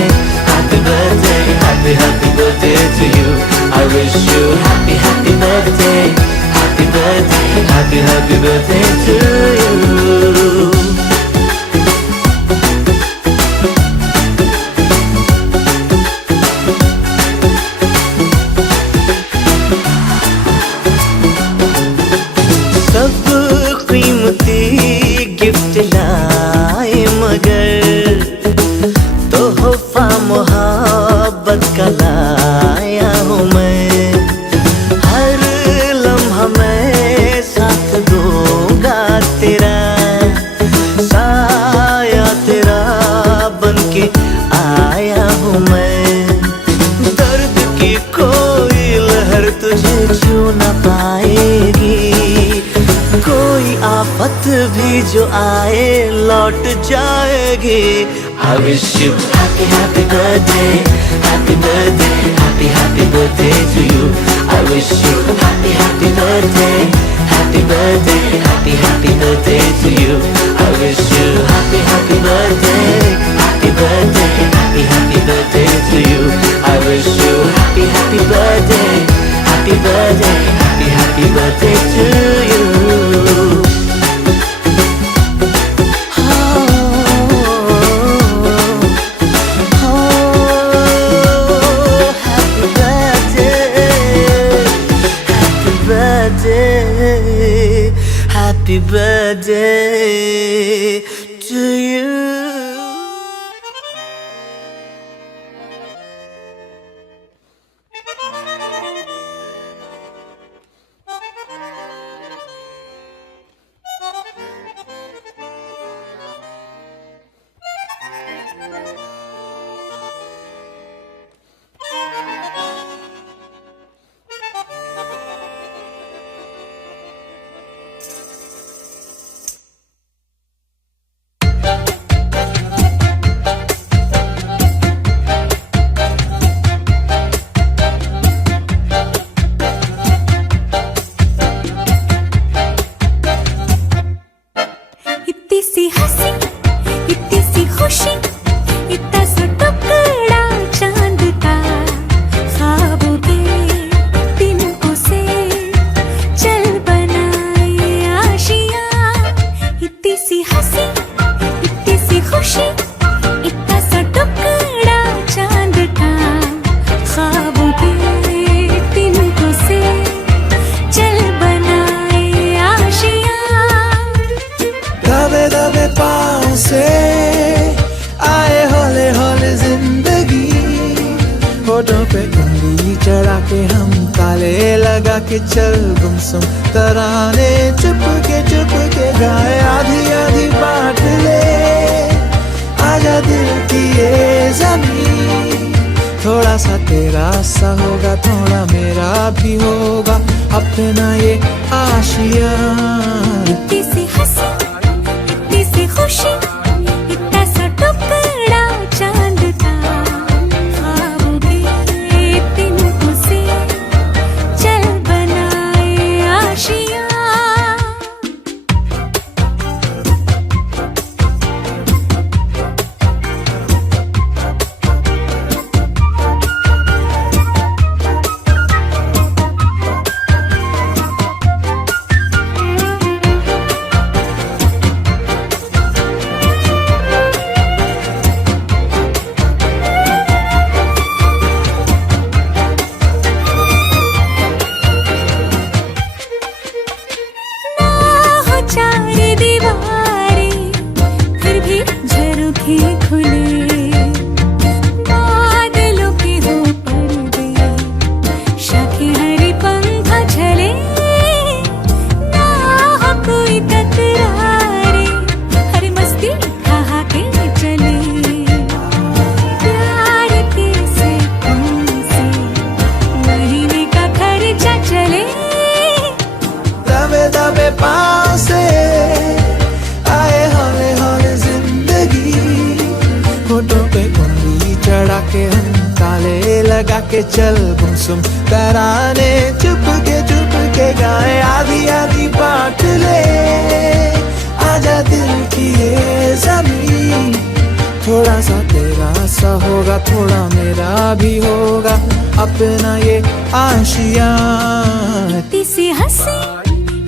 happy birthday, happy happy birthday to you. I wish you happy happy birthday, happy birthday, happy happy birthday to you. सब कीमती gift लाए मगर तोहफा मोहब्बत का लाया हूँ मैं। हर लम्हा मैं साथ दूंगा तेरा, साया तेरा बनके आया हूँ मैं। दर्द की कोई लहर तुझे छू न पाएगी, कोई आफत भी जो आए लौट जाएगी। I wish you happy happy birthday, happy birthday, happy happy birthday to you. I wish you happy happy birthday, happy birthday, happy happy birthday to you. I wish you happy happy birthday, happy birthday, happy happy birthday to you. I wish you happy happy birthday, happy birthday, happy happy birthday to you. होठों पे उंगली चढ़ा के हम ताले लगा के चल गुमसुम तराने चुप के गाए आधी आधी बांट ले आजा दिल की ये ज़मीन थोड़ा सा तेरा सा होगा थोड़ा मेरा भी होगा अपना ये आशिया इतनी सी हंसी इतनी सी खुशी इतना सा टुकड़ा चांद का ख्वाबों के तिनकों से चल बनाए आशिया चार दीवारें फिर भी झरोखे खुले बादलों के हो पर्दे शाखे हरे पंखा झले ना हो कोई तकरारे हर मस्ती खा के चले प्यार के से महीने का खर्चा चले दबे दबे पाँव से आए हौले हौले जिंदगी होठों पे उंगली चढ़ा के हम ताले लगा के चल गुमसुम तराने चुप के गाए आधी आधी बांट ले आजा दिल की ये ज़मीन थोड़ा सा तेरा सा होगा थोड़ा मेरा भी होगा अपना ये आशिया इतनी सी हंसी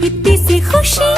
इतनी सी खुशी